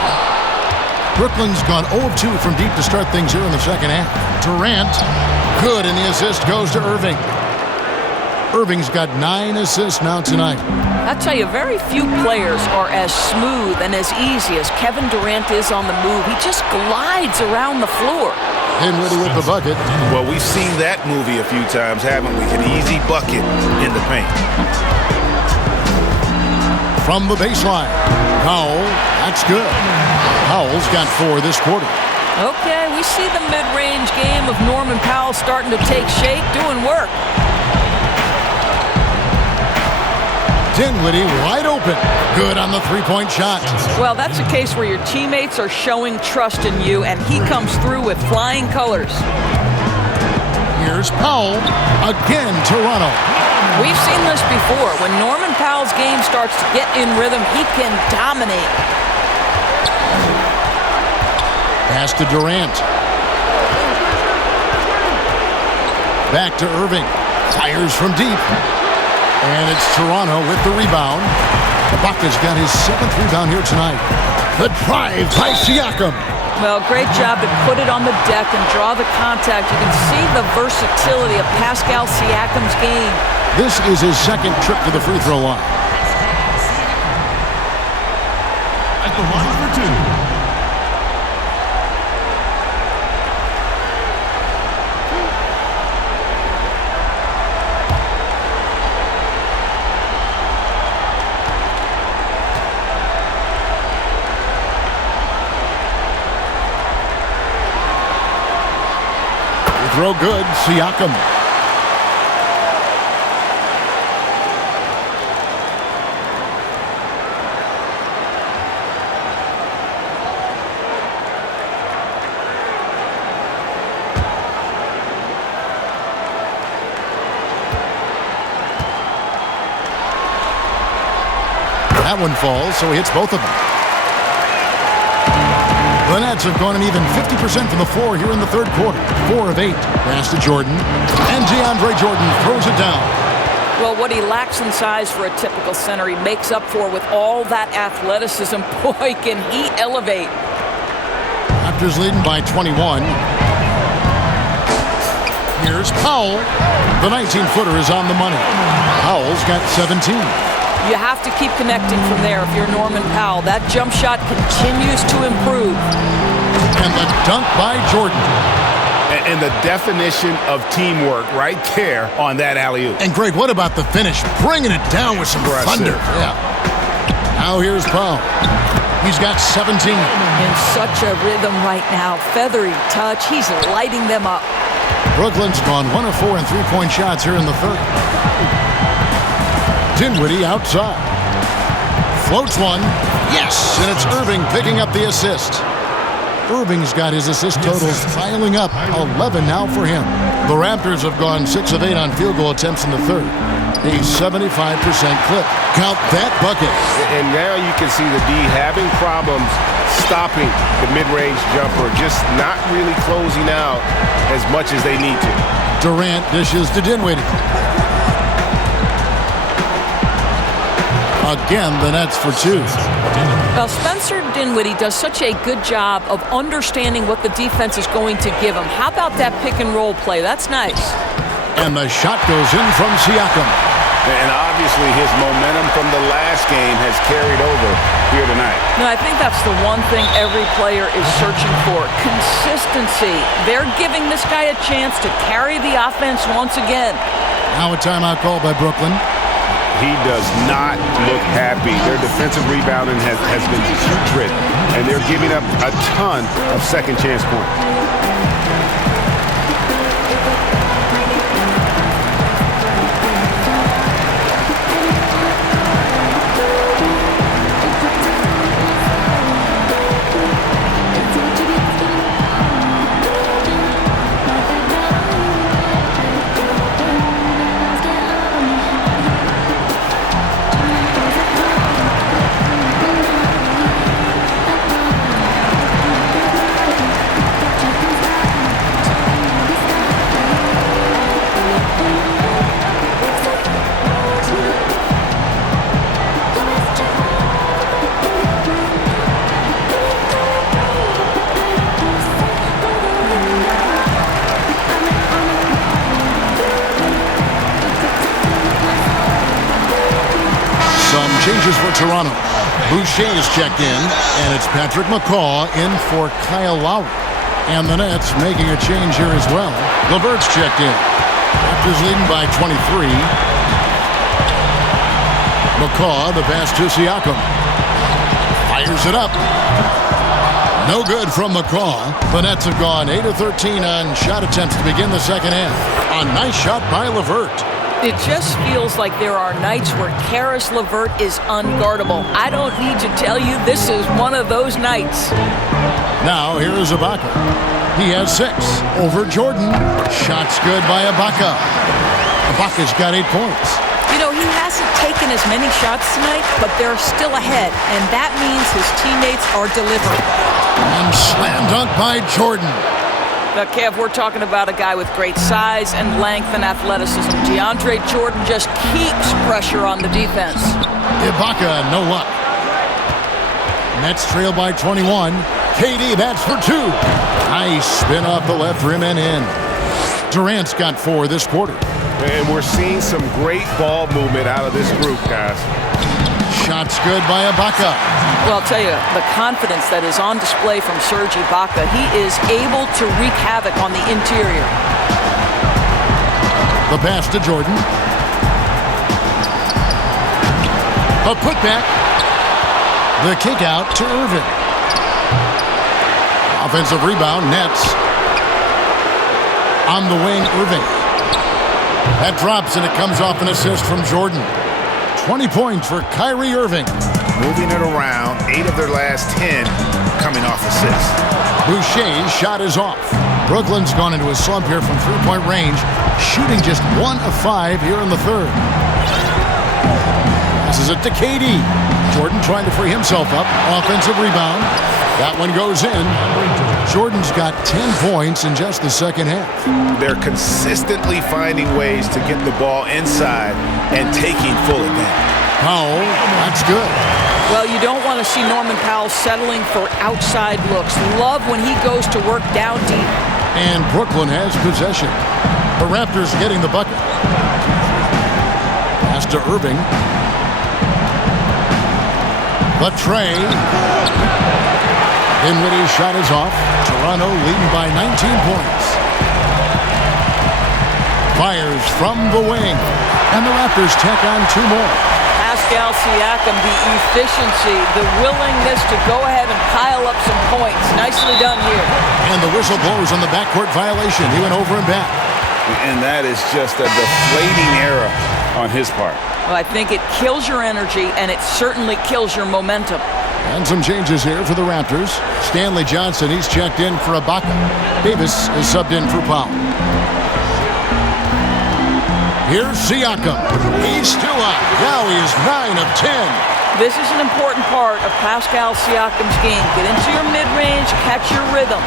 Brooklyn's gone 0 of 2 from deep to start things here in the second half. Durant, good, and the assist goes to Irving. Irving's got 9 assists now tonight. I tell you, very few players are as smooth and as easy as Kevin Durant is on the move. He just glides around the floor. Dinwiddie with the bucket. Well, we've seen that movie a few times, haven't we? An easy bucket in the paint. From the baseline. Powell, that's good. Powell's got 4 this quarter. Okay, we see the mid-range game of Norman Powell starting to take shape, doing work. Dinwiddie wide open. Good on the three-point shot. Well, that's a case where your teammates are showing trust in you, and he comes through with flying colors. Here's Powell. Again, Toronto. We've seen this before. When Norman Powell's game starts to get in rhythm, he can dominate. Pass to Durant. Back to Irving. Fires from deep. And it's Toronto with the rebound. Ibaka's got his 7th rebound here tonight. The drive by Siakam. Well, great job to put it on the deck and draw the contact. You can see the versatility of Pascal Siakam's game. This is his 2nd trip to the free throw line. At the line for 2. throw good. Siakam. That one falls, so he hits both of them. The Nets have gone an even 50% from the floor here in the third quarter. 4 of 8. Pass to Jordan. And DeAndre Jordan throws it down. Well, what he lacks in size for a typical center, he makes up for with all that athleticism. Boy, can he elevate. Raptors leading by 21. Here's Powell. The 19-footer is on the money. Powell's got 17. You have to keep connecting from there if you're Norman Powell. That jump shot continues to improve. And the dunk by Jordan. And the definition of teamwork right there on that alley-oop. And Greg, what about the finish? Bringing it down with some thunder. Yeah. Now here's Powell. He's got 17. In such a rhythm right now. Feathery touch. He's lighting them up. Brooklyn's gone 1 of 4 in three-point shots here in the third. Dinwiddie outside. Floats one. Yes! And it's Irving picking up the assist. Irving's got his assist totals piling up. 11 now for him. The Raptors have gone 6 of 8 on field goal attempts in the third. A 75% clip. Count that bucket. And now you can see the D having problems stopping the mid-range jumper. Just not really closing out as much as they need to. Durant dishes to Dinwiddie. Again, the Nets for 2. Well, Spencer Dinwiddie does such a good job of understanding what the defense is going to give him. How about that pick and roll play? That's nice. And the shot goes in from Siakam. And obviously his momentum from the last game has carried over here tonight. No, I think that's the one thing every player is searching for. Consistency. They're giving this guy a chance to carry the offense once again. Now a timeout call by Brooklyn. He does not look happy. Their defensive rebounding has been putrid, and they're giving up a ton of second chance points. Changes for Toronto. Boucher is checked in, and it's Patrick McCaw in for Kyle Lowry. And the Nets making a change here as well. LeVert's checked in. Raptors leading by 23. McCaw, the pass to Siakam. Fires it up. No good from McCaw. The Nets have gone 8 of 13 on shot attempts to begin the second half. A nice shot by LeVert. It just feels like there are nights where Karis LeVert is unguardable. I don't need to tell you, this is one of those nights. Now, here is Ibaka. He has 6 over Jordan. Shots good by Ibaka. Ibaka's got 8 points. You know, he hasn't taken as many shots tonight, but they're still ahead, and that means his teammates are delivering. And slam dunk by Jordan. Now, Kev, we're talking about a guy with great size and length and athleticism. DeAndre Jordan just keeps pressure on the defense. Ibaka, no luck. Nets trail by 21. KD bats for 2. Nice spin off the left rim and in. Durant's got 4 this quarter. And we're seeing some great ball movement out of this group, guys. Shots good by Ibaka. Well, I'll tell you, the confidence that is on display from Serge Ibaka, he is able to wreak havoc on the interior. The pass to Jordan. A putback. The kick out to Irving. Offensive rebound, Nets. On the wing, Irving. That drops, and it comes off an assist from Jordan. 20 points for Kyrie Irving. Moving it around, 8 of their last 10 coming off assists. Boucher's shot is off. Brooklyn's gone into a slump here from three-point range, shooting just 1 of 5 here in the third. Passes it to KD. Jordan trying to free himself up. Offensive rebound. That one goes in. Jordan's got 10 points in just the second half. They're consistently finding ways to get the ball inside and taking full advantage. Powell, that's good. Well, you don't want to see Norman Powell settling for outside looks. Love when he goes to work down deep. And Brooklyn has possession. The Raptors getting the bucket. Pass to Irving. Latrey. Dinwiddie's shot is off. Toronto leading by 19 points. Fires from the wing. And the Raptors tack on 2 more. Pascal Siakam, the efficiency, the willingness to go ahead and pile up some points. Nicely done here. And the whistle blows on the backcourt violation. He went over and back. And that is just a deflating error on his part. Well, I think it kills your energy, and it certainly kills your momentum. And some changes here for the Raptors. Stanley Johnson, he's checked in for Ibaka. Davis is subbed in for Powell. Here's Siakam. He's still up. Now he is 9 of 10. This is an important part of Pascal Siakam's game. Get into your mid-range, catch your rhythm.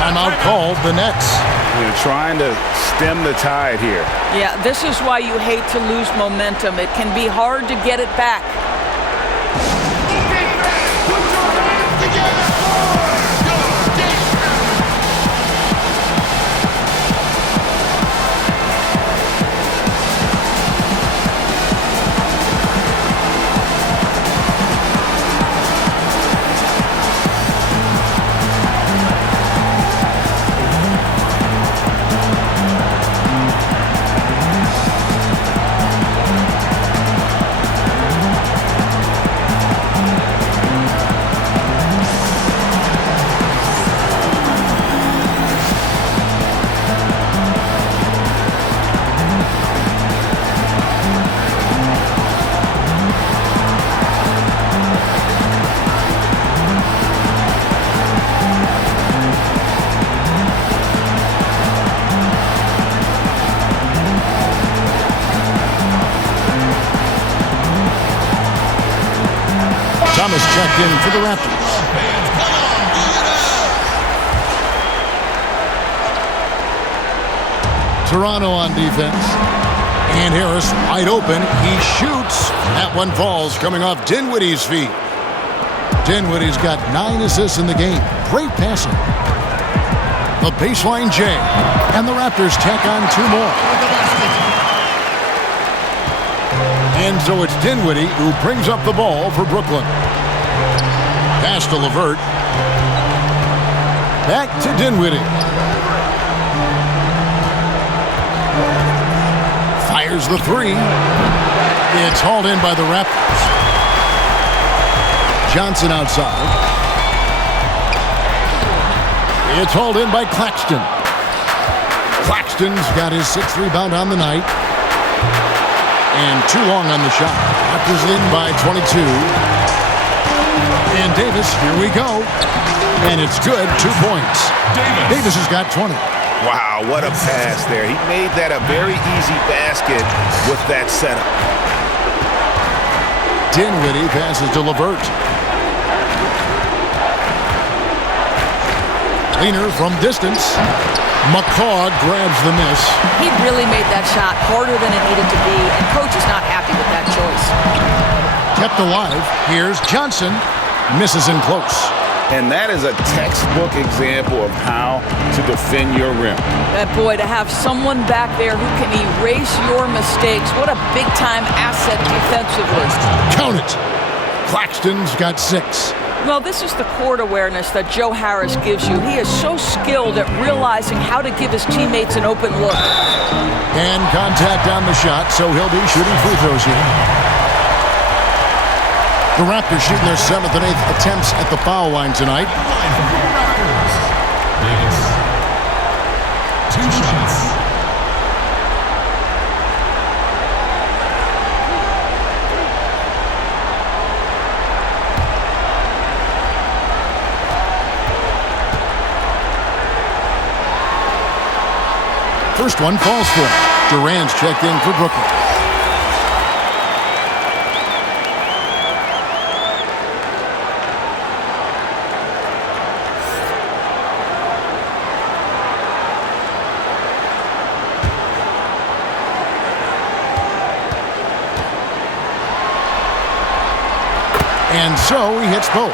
Timeout called, the Nets. They're trying to stem the tide here. Yeah, this is why you hate to lose momentum. It can be hard to get it back. Thomas checked in for the Raptors. Toronto on defense. And Harris wide open. He shoots. That one falls coming off Dinwiddie's feet. Dinwiddie's got 9 assists in the game. Great passing. The baseline J. And the Raptors tack on 2 more. And so it's Dinwiddie who brings up the ball for Brooklyn. Pass to LeVert. Back to Dinwiddie. Fires the 3. It's hauled in by the Raptors. Johnson outside. It's hauled in by Claxton. Claxton's got his 6th rebound on the night. And too long on the shot. Raptors leading by 22. And Davis, here we go. And it's good, 2 points. Davis has got 20. Wow, what a pass there. He made that a very easy basket with that setup. Dinwiddie passes to LeVert. Leaner from distance. McCaw grabs the miss. He really made that shot harder than it needed to be, and coach is not happy with that choice. Kept alive. Here's Johnson. Misses in close. And that is a textbook example of how to defend your rim. And boy, to have someone back there who can erase your mistakes, what a big-time asset defensively. Count it. Claxton's got 6. Well, this is the court awareness that Joe Harris gives you. He is so skilled at realizing how to give his teammates an open look. And contact on the shot, so he'll be shooting free throws here. The Raptors shooting their 7th and 8th attempts at the foul line tonight. First one falls for him. Durant's checked in for Brooklyn. And so he hits both.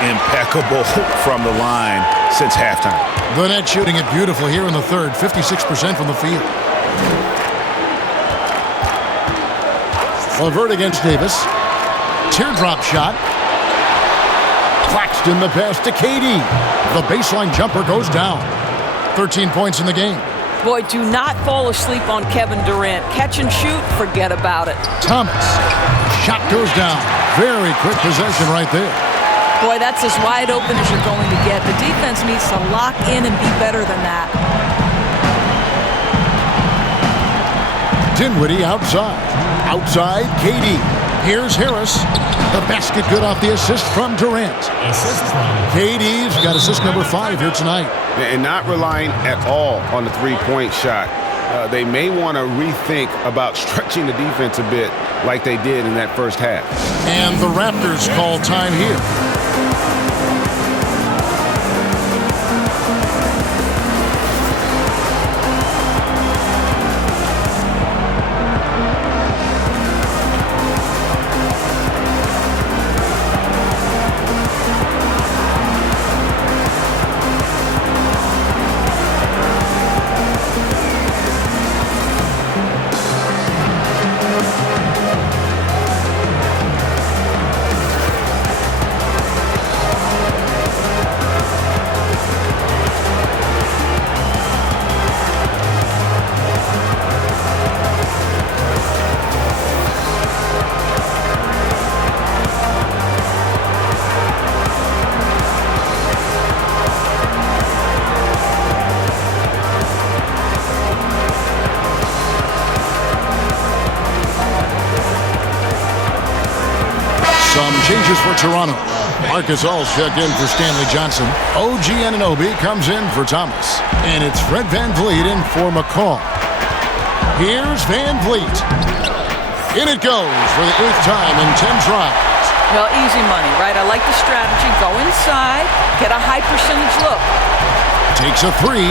Impeccable from the line since halftime. The net shooting it beautiful here in the third, 56% from the field. LeVert against Davis. Teardrop shot. Claxton the pass to KD. The baseline jumper goes down. 13 points in the game. Boy, do not fall asleep on Kevin Durant. Catch and shoot, forget about it. Thomas. Shot goes down. Very quick possession right there. Boy, that's as wide open as you're going to get. The defense needs to lock in and be better than that. Dinwiddie outside. Outside, KD. Here's Harris. The basket good off the assist from Durant. KD's got assist number 5 here tonight. And not relying at all on the three-point shot. They may want to rethink about stretching the defense a bit like they did in that first half. And the Raptors call time here. Changes for Toronto. Marcus All's checked in for Stanley Johnson. OG Anunoby comes in for Thomas. And it's Fred VanVleet in for McCall. Here's VanVleet. In it goes for the 8th time in 10 tries. Well, easy money, right? I like the strategy. Go inside, get a high percentage look. Takes a 3.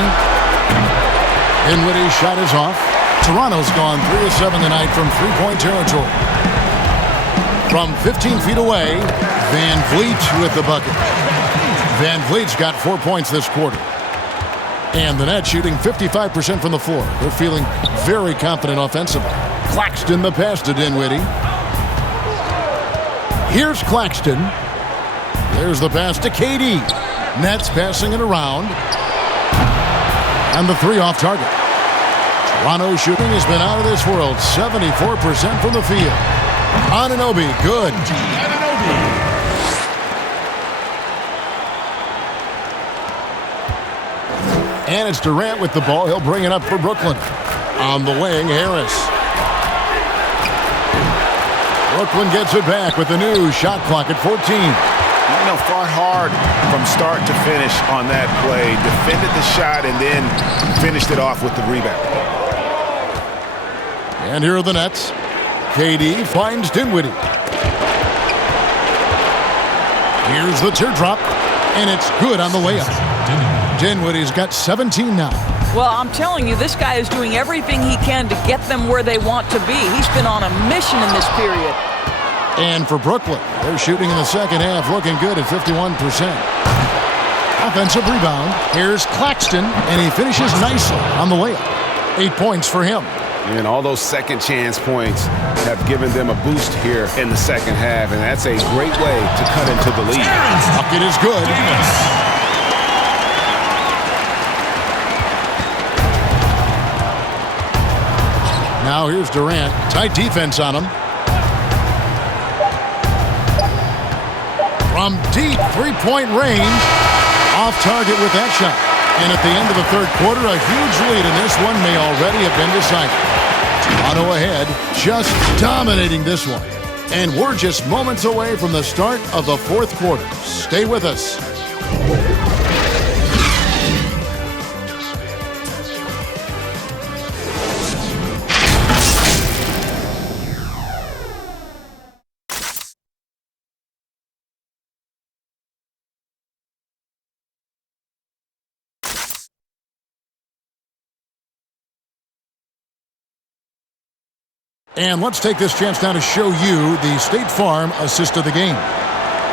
Dinwiddie's shot is off. Toronto's gone 3 of 7 tonight from three-point territory. From 15 feet away, VanVleet with the bucket. VanVleet's got 4 points this quarter. And the net shooting 55% from the floor. They're feeling very confident offensively. Claxton the pass to Dinwiddie. Here's Claxton. There's the pass to KD. Nets passing it around. And the 3 off target. Toronto shooting has been out of this world. 74% from the field. Anunoby, good. And it's Durant with the ball. He'll bring it up for Brooklyn. On the wing, Harris. Brooklyn gets it back with the new shot clock at 14. You know, fought hard from start to finish on that play. Defended the shot and then finished it off with the rebound. And here are the Nets. KD finds Dinwiddie. Here's the teardrop, and it's good on the layup. Dinwiddie's got 17 now. Well, I'm telling you, this guy is doing everything he can to get them where they want to be. He's been on a mission in this period. And for Brooklyn, they're shooting in the second half, looking good at 51%. Offensive rebound. Here's Claxton, and he finishes nicely on the layup. 8 points for him. And all those second chance points have given them a boost here in the second half, and that's a great way to cut into the lead. Bucket is good. Now here's Durant. Tight defense on him. From deep three-point range. Off target with that shot. And at the end of the third quarter, a huge lead, and this one may already have been decided. Toronto ahead, just dominating this one. And we're just moments away from the start of the fourth quarter. Stay with us. And let's take this chance now to show you the State Farm assist of the game.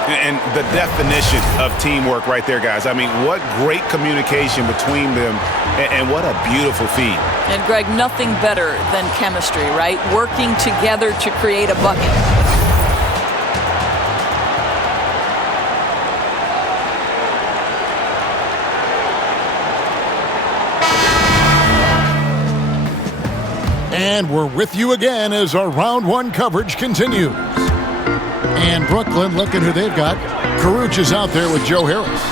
And the definition of teamwork right there, guys. I mean, what great communication between them, and what a beautiful feed. And, Greg, nothing better than chemistry, right? Working together to create a bucket. And we're with you again as our round one coverage continues. And Brooklyn, looking who they've got. Karuch is out there with Joe Harris.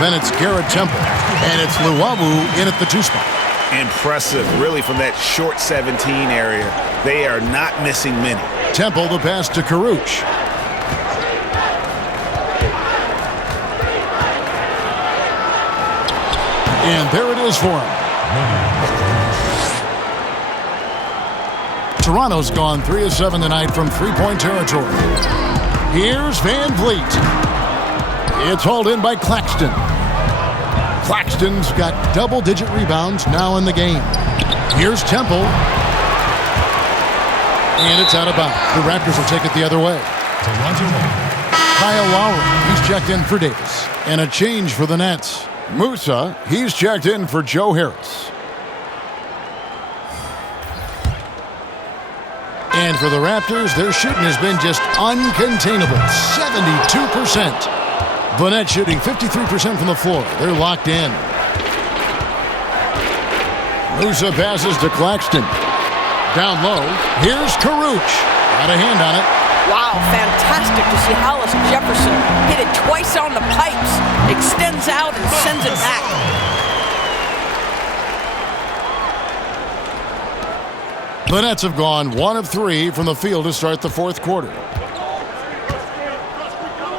Then it's Garrett Temple. And it's Luwawu in at the 2 spot. Impressive, really, from that short 17 area. They are not missing many. Temple, the pass to Karuch. And there it is for him. Toronto's gone 3 of 7 tonight from three-point territory. Here's Van Vliet. It's hauled in by Claxton. Claxton's got double-digit rebounds now in the game. Here's Temple. And it's out of bounds. The Raptors will take it the other way. Kyle Lowry, he's checked in for Davis. And a change for the Nets. Musa, he's checked in for Joe Harris. And for the Raptors, their shooting has been just uncontainable, 72%. The Nets shooting 53% from the floor. They're locked in. Musa passes to Claxton. Down low, here's Karuch. Got a hand on it. Wow, fantastic to see Hollis Jefferson hit it twice on the pipes. Extends out and sends it back. The Nets have gone 1 of 3 from the field to start the fourth quarter.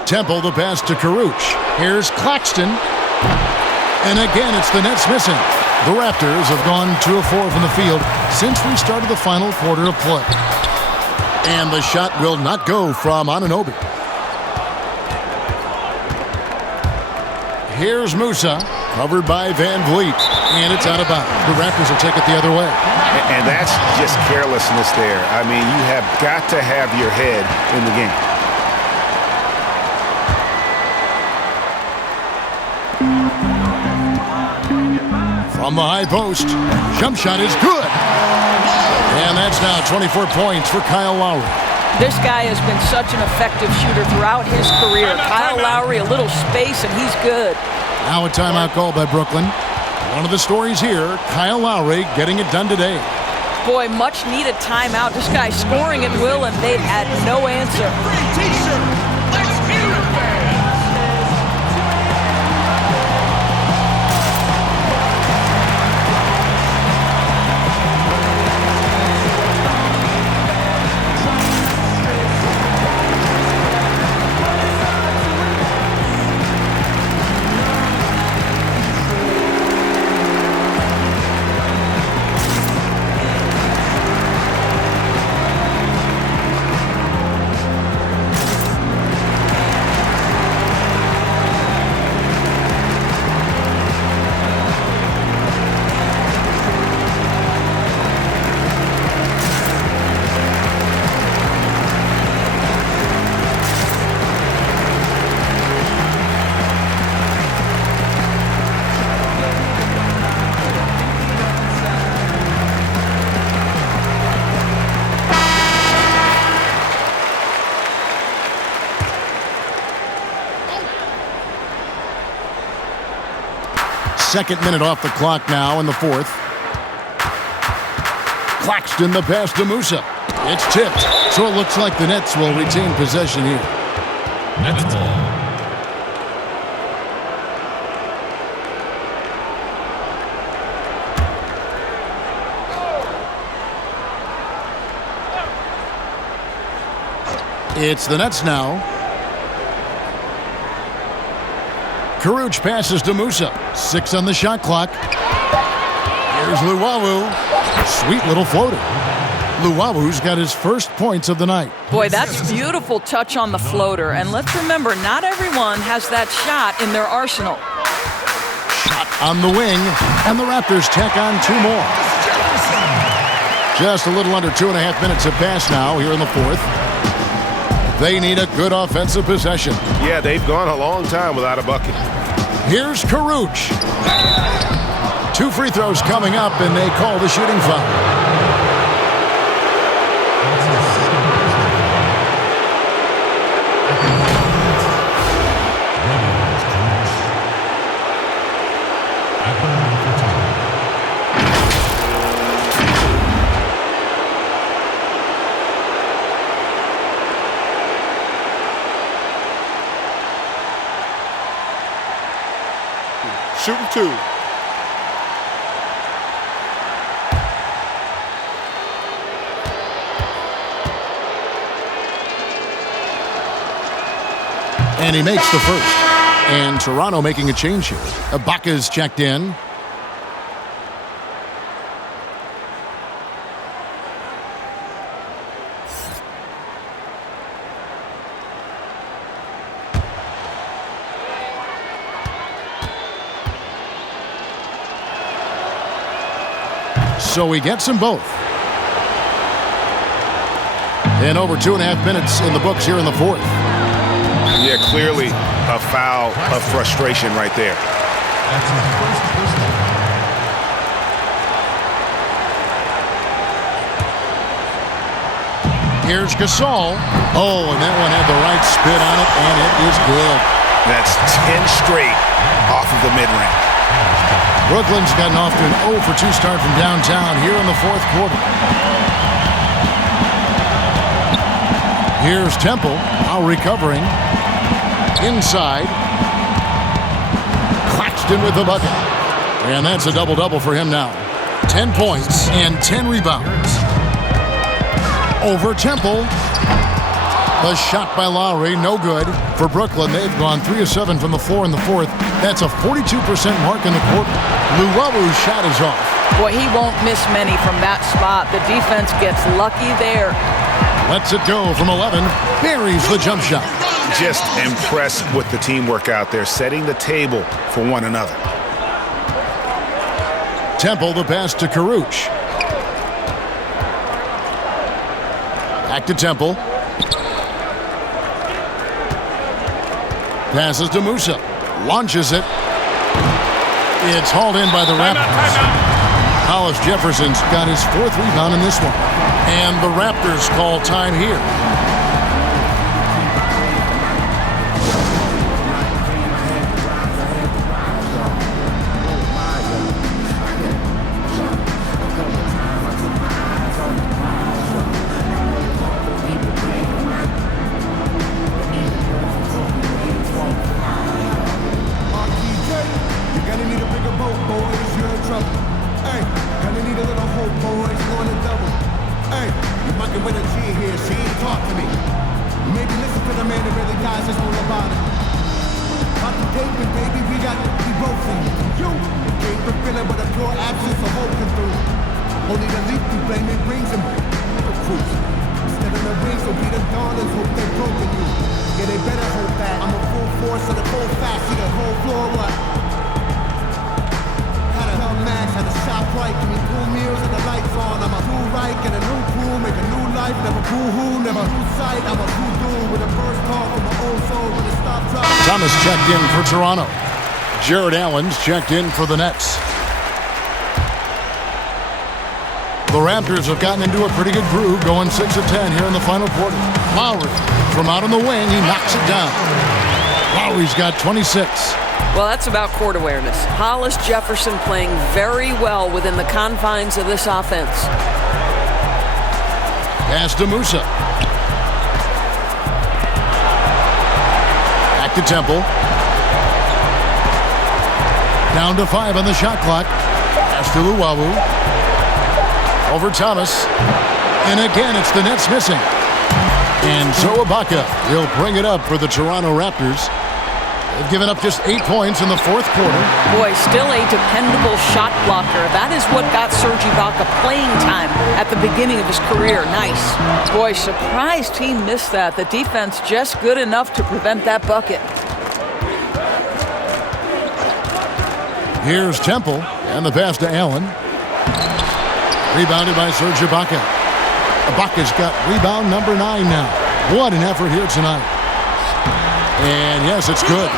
Temple the pass to Karuch. Here's Claxton. And again, it's the Nets missing. The Raptors have gone 2 of 4 from the field since we started the final quarter of play. And the shot will not go from Anunoby. Here's Musa, covered by Van Vliet. And it's out of bounds. The Raptors will take it the other way. And that's just carelessness there. I mean, you have got to have your head in the game. From the high post, jump shot is good. And that's now 24 points for Kyle Lowry. This guy has been such an effective shooter throughout his career. Kyle Lowry, a little space, and he's good. Now a timeout call by Brooklyn. One of the stories here, Kyle Lowry getting it done today. Boy, much needed timeout. This guy scoring at will, and they've had no answer. Let's hear it, fans. Second minute off the clock now in the fourth. Claxton the pass to Musa. It's tipped, so it looks like the Nets will retain possession here. Nets ball. It's the Nets now. Karuch passes to Musa. 6 on the shot clock. Here's Luwawu. Sweet little floater. Luwawu's got his first points of the night. Boy, that's a beautiful touch on the floater. And let's remember, not everyone has that shot in their arsenal. Shot on the wing, and the Raptors tack on 2 more. Just a little under 2.5 minutes have passed now here in the fourth. They need a good offensive possession. Yeah, they've gone a long time without a bucket. Here's Kyrie. 2 free throws coming up, and they call the shooting foul. Shooting 2. And he makes the first. And Toronto making a change here. Ibaka's checked in. So he gets them both. And over 2.5 minutes in the books here in the fourth. Yeah, clearly a foul of frustration right there. Here's Gasol. Oh, and that one had the right spin on it, and it is good. That's 10 straight off of the mid-range. Brooklyn's gotten off to an 0-for-2 start from downtown here in the fourth quarter. Here's Temple, now recovering. Inside. Claxton with the bucket. And that's a double-double for him now. 10 points and 10 rebounds. Over Temple. The shot by Lowry, no good. For Brooklyn, they've gone 3 of 7 from the floor in the fourth. That's a 42% mark in the quarter. Luwabu's shot is off. Boy, he won't miss many from that spot. The defense gets lucky there. Lets it go from 11. Buries the jump shot. Just impressed with the teamwork out there, setting the table for one another. Temple, the pass to Karuch. Back to Temple. Passes to Musa. Launches it. It's hauled in by the Raptors. Hollis Jefferson's got his 4th rebound in this one. And the Raptors call time here. Thomas checked in for Toronto. Jared Allen's checked in for the Nets. The Raptors have gotten into a pretty good groove, going 6 of 10 here in the final quarter. Lowry from out on the wing, he knocks it down. Lowry's got 26. Well, that's about court awareness. Hollis Jefferson playing very well within the confines of this offense. Pass to Musa. Back to Temple. Down to 5 on the shot clock. Pass to Luwawu. Over Thomas. And again, it's the Nets missing. And so Ibaka will bring it up for the Toronto Raptors. They've given up just 8 points in the fourth quarter. Boy, still a dependable shot blocker. That is what got Serge Ibaka playing time at the beginning of his career. Nice. Boy, surprised he missed that. The defense just good enough to prevent that bucket. Here's Temple, and the pass to Allen. Rebounded by Serge Ibaka. Ibaka's got rebound number 9 now. What an effort here tonight. And yes, it's good.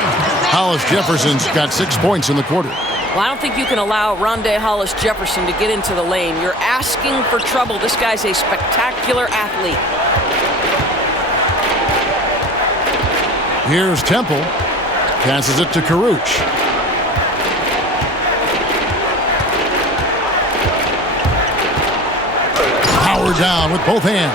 Hollis Jefferson's got 6 points in the quarter. Well, I don't think you can allow Rondé Hollis Jefferson to get into the lane. You're asking for trouble. This guy's a spectacular athlete. Here's Temple. Passes it to Karuch. Power down with both hands.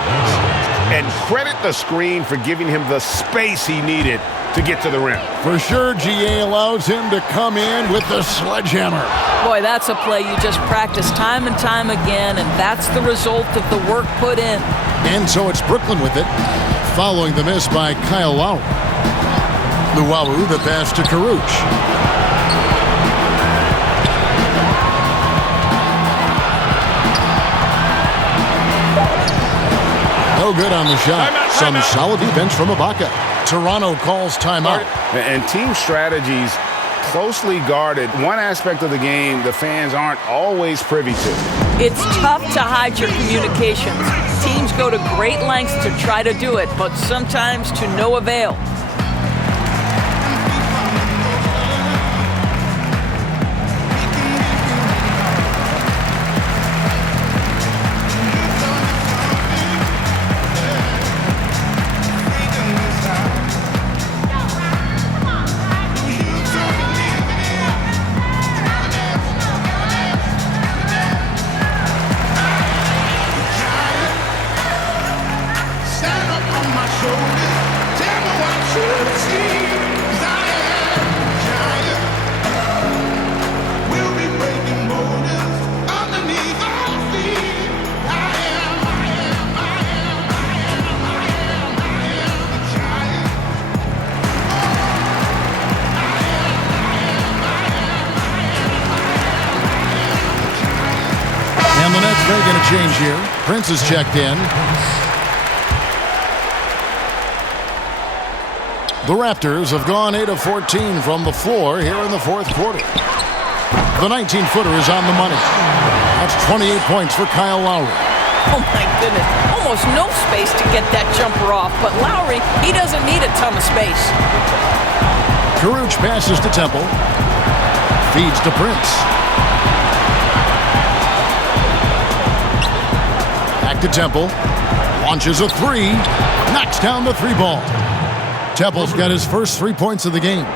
And credit the screen for giving him the space he needed to get to the rim. For sure, GA allows him to come in with the sledgehammer. Boy, that's a play you just practice time and time again, and that's the result of the work put in. And so it's Brooklyn with it, following the miss by Kyle Lowry. Luwawu, the pass to Karuch. No good on the shot. Some solid defense from Ibaka. Toronto calls timeout. And team strategies closely guarded. One aspect of the game the fans aren't always privy to. It's tough to hide your communications. Teams go to great lengths to try to do it, but sometimes to no avail. And the Nets making a change here. Prince is checked in. The Raptors have gone 8 of 14 from the floor here in the fourth quarter. The 19-footer is on the money. That's 28 points for Kyle Lowry. Oh, my goodness. Almost no space to get that jumper off. But Lowry, he doesn't need a ton of space. Karuch passes to Temple. Feeds to Prince. Back to Temple. Launches a three. Knocks down the three ball. Temple's got his first 3 points of the game.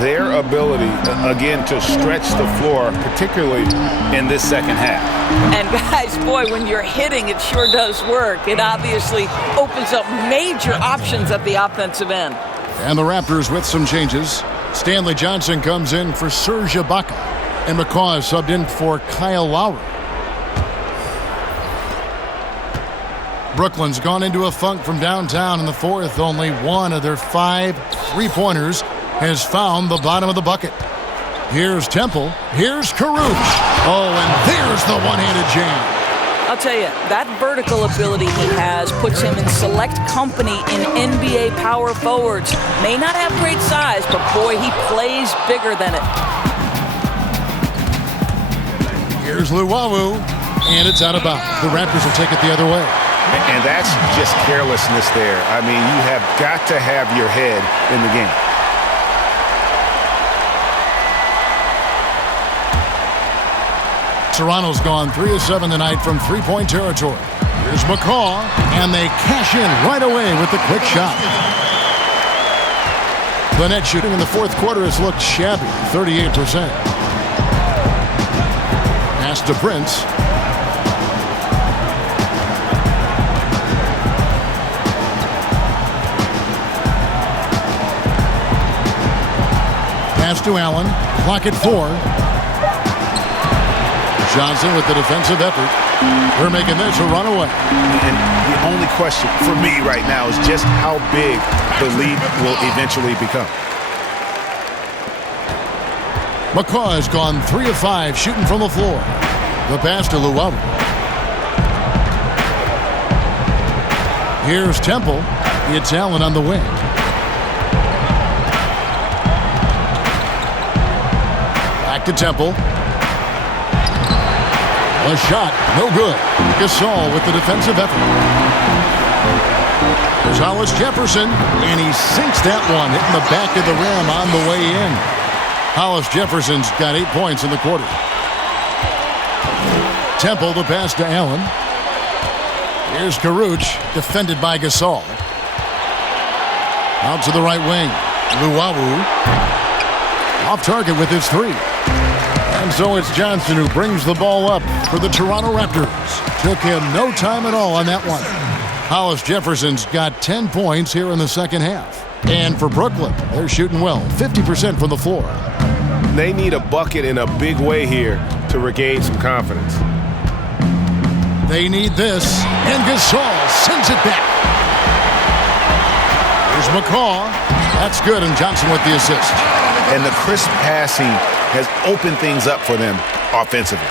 Their ability, again, to stretch the floor, particularly in this second half. And guys, boy, when you're hitting, it sure does work. It obviously opens up major options at the offensive end. And the Raptors with some changes. Stanley Johnson comes in for Serge Ibaka. And McCaw is subbed in for Kyle Lowry. Brooklyn's gone into a funk from downtown in the fourth. Only one of their 5 3-pointers has found the bottom of the bucket. Here's Temple. Here's Karuch. Oh, and there's the one-handed jam. I'll tell you, that vertical ability he has puts him in select company in NBA power forwards. May not have great size, but boy, he plays bigger than it. Here's Luwawu, and it's out of bounds. The Raptors will take it the other way. And that's just carelessness there. I mean, you have got to have your head in the game. Toronto's gone 3 of 7 tonight from three-point territory. Here's McCaw, and they cash in right away with the quick shot. The net shooting in the fourth quarter has looked shabby, 38%. Pass to Prince. Pass to Allen. Clock at 4. Johnson with the defensive effort. We're making this a runaway. And the only question for me right now is just how big the lead will eventually become. McCaw has gone 3 of 5 shooting from the floor. The pass to Luwawu. Here's Temple. It's Allen on the wing. Back to Temple. A shot, no good. Gasol with the defensive effort. There's Hollis Jefferson, and he sinks that one, hitting the back of the rim on the way in. Hollis Jefferson's got 8 points in the quarter. Temple the pass to Allen. Here's Karuch, defended by Gasol. Out to the right wing. Luwawu. Off target with his 3. And so it's Johnson who brings the ball up for the Toronto Raptors. Took him no time at all on that one. Hollis Jefferson's got 10 points here in the second half. And for Brooklyn, they're shooting well, 50% from the floor. They need a bucket in a big way here to regain some confidence. They need this, and Gasol sends it back. Here's McCaw. That's good, and Johnson with the assist. And the crisp passing has opened things up for them offensively.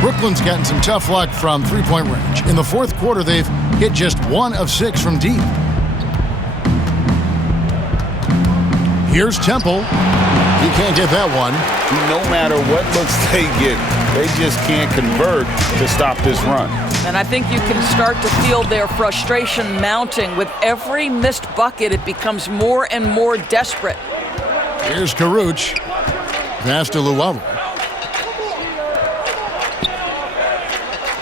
Brooklyn's gotten some tough luck from three-point range. In the fourth quarter, they've hit just 1 of 6 from deep. Here's Temple. He can't get that one. No matter what looks they get, they just can't convert to stop this run. And I think you can start to feel their frustration mounting. With every missed bucket, it becomes more and more desperate. Here's Karuch. Pass to Luwawu.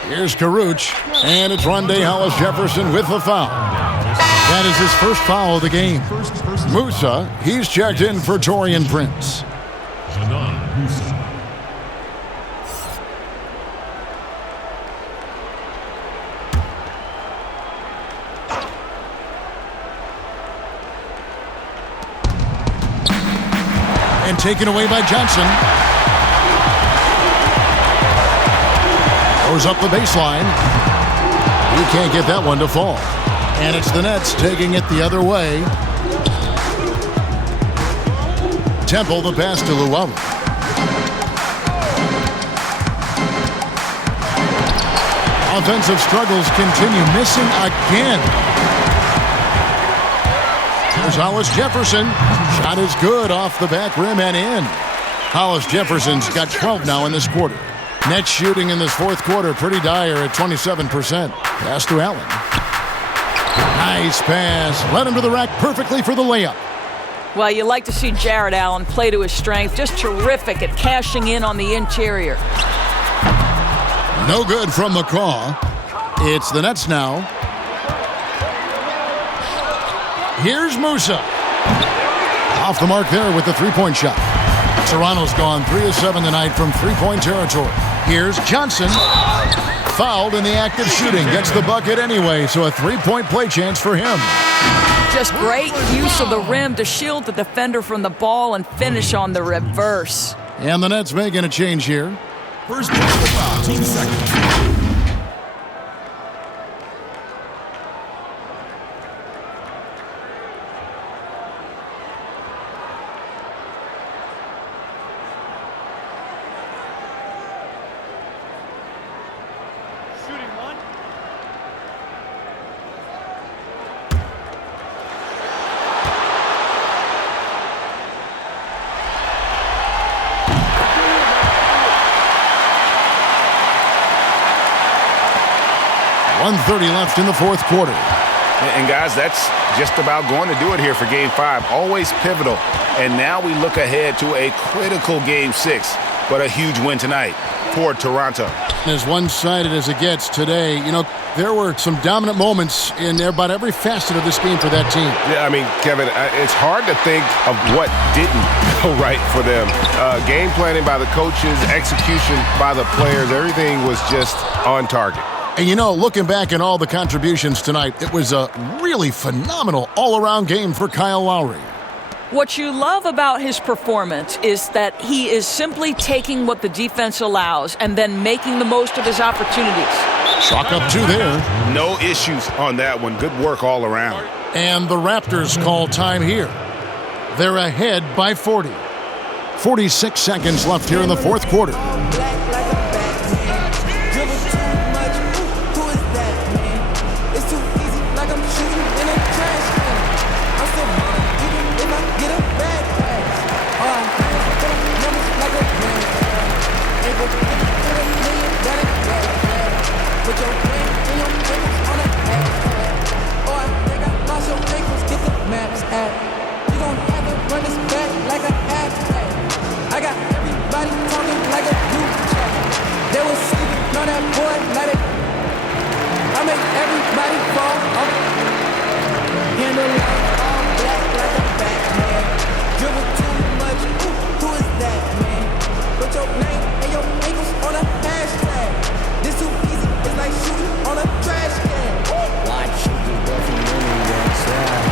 Here's Karuch. And it's Rondé Hollis Jefferson with the foul. That is his first foul of the game. Musa, he's checked in for Taurean Prince. And taken away by Johnson. Goes up the baseline. He can't get that one to fall. And it's the Nets taking it the other way. Temple the pass to Luwawu. Offensive struggles continue, missing again. There's Hollis Jefferson. Shot is good off the back rim and in. Hollis Jefferson's got 12 now in this quarter. Net shooting in this fourth quarter pretty dire at 27%. Pass to Allen. Nice pass. Led him to the rack perfectly for the layup. Well, you like to see Jared Allen play to his strength. Just terrific at cashing in on the interior. No good from McCaw. It's the Nets now. Here's Musa. Off the mark there with the three-point shot. Toronto's gone 3 of 7 tonight from three-point territory. Here's Johnson. Fouled in the act of shooting. Gets the bucket anyway, so a three-point play chance for him. Just great use of the rim to shield the defender from the ball and finish on the reverse. And the Nets making a change here. First personal foul, team second. .130 left in the fourth quarter. And guys, that's just about going to do it here for Game 5. Always pivotal. And now we look ahead to a critical Game 6, but a huge win tonight for Toronto. As one-sided as it gets today, you know, there were some dominant moments in about every facet of this game for that team. Yeah, I mean, Kevin, it's hard to think of what didn't go right for them. Game planning by the coaches, execution by the players, everything was just on target. And you know, looking back at all the contributions tonight, it was a really phenomenal all-around game for Kyle Lowry. What you love about his performance is that he is simply taking what the defense allows and then making the most of his opportunities. Chalk up 2 there. No issues on that one. Good work all around. And the Raptors call time here. They're ahead by 40. 46 seconds left here in the fourth quarter. Put your name and your ankles on a hashtag. Oh, I think I lost your ankles, get the maps at. You gon' have to run this back like a hashtag. I got everybody talking like a group chat. They was sleeping on that boy, let it. I make everybody fall off. Handle all black like a Batman. Dribble too much, ooh, who is that, man? Put your name and your ankles on a hashtag. This too easy, it's like shooting on a trash can. Watch you do from the inside.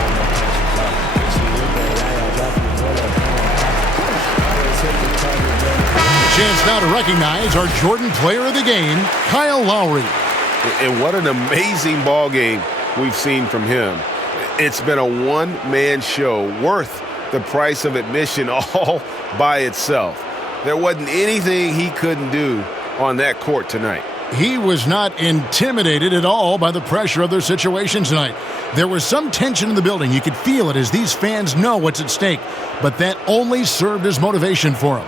Chance now to recognize our Jordan Player of the Game, Kyle Lowry. And what an amazing ball game we've seen from him. It's been a one-man show worth the price of admission all by itself. There wasn't anything he couldn't do on that court tonight. He was not intimidated at all by the pressure of their situation tonight. There was some tension in the building. You could feel it as these fans know what's at stake. But that only served as motivation for him.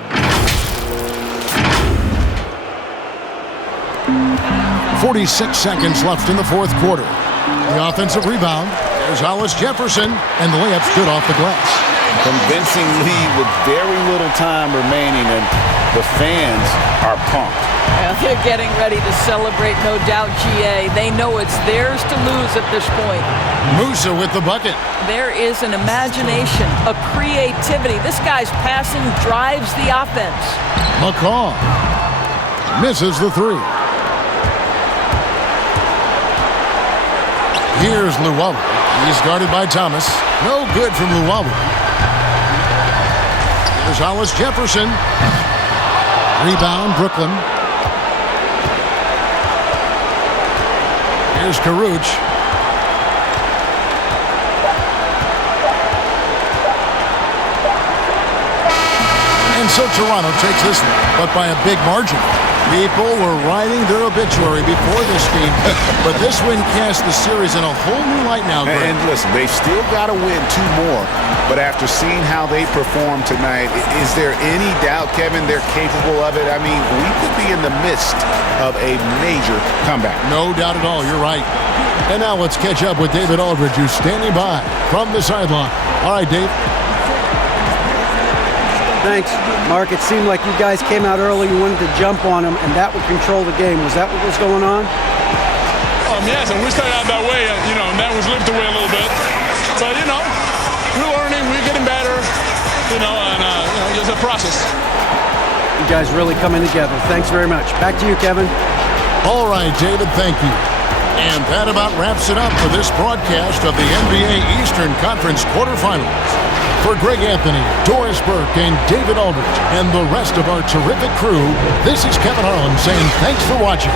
46 seconds left in the fourth quarter. The offensive rebound. There's Hollis Jefferson, and the layup's good off the glass. Convincing lead with very little time remaining, and the fans are pumped. Well, they're getting ready to celebrate, no doubt, GA. They know it's theirs to lose at this point. Musa with the bucket. There is an imagination, a creativity. This guy's passing drives the offense. McCaw misses the three. Here's Luwawu. He's guarded by Thomas. No good from Luwawu. Here's Hollis Jefferson. Rebound, Brooklyn. Here's Karuch. And so Toronto takes this one, but by a big margin. People were writing their obituary before this game, but this win cast the series in a whole new light now, Greg. And listen, they've still got to win 2 more, but after seeing how they performed tonight, is there any doubt, Kevin, they're capable of it? I mean, we could be in the midst of a major comeback. No doubt at all, you're right. And now let's catch up with David Aldridge, who's standing by from the sideline. All right, Dave. Thanks, Mark. It seemed like you guys came out early, you wanted to jump on them, and that would control the game. Was that what was going on? Yes, and we started out that way, and that was slipped away a little bit. But, we're learning, we're getting better, and just a process. You guys really coming together. Thanks very much. Back to you, Kevin. All right, David, thank you. And that about wraps it up for this broadcast of the NBA Eastern Conference quarterfinals. For Greg Anthony, Doris Burke, and David Aldridge, and the rest of our terrific crew, this is Kevin Harlan saying thanks for watching.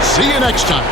See you next time.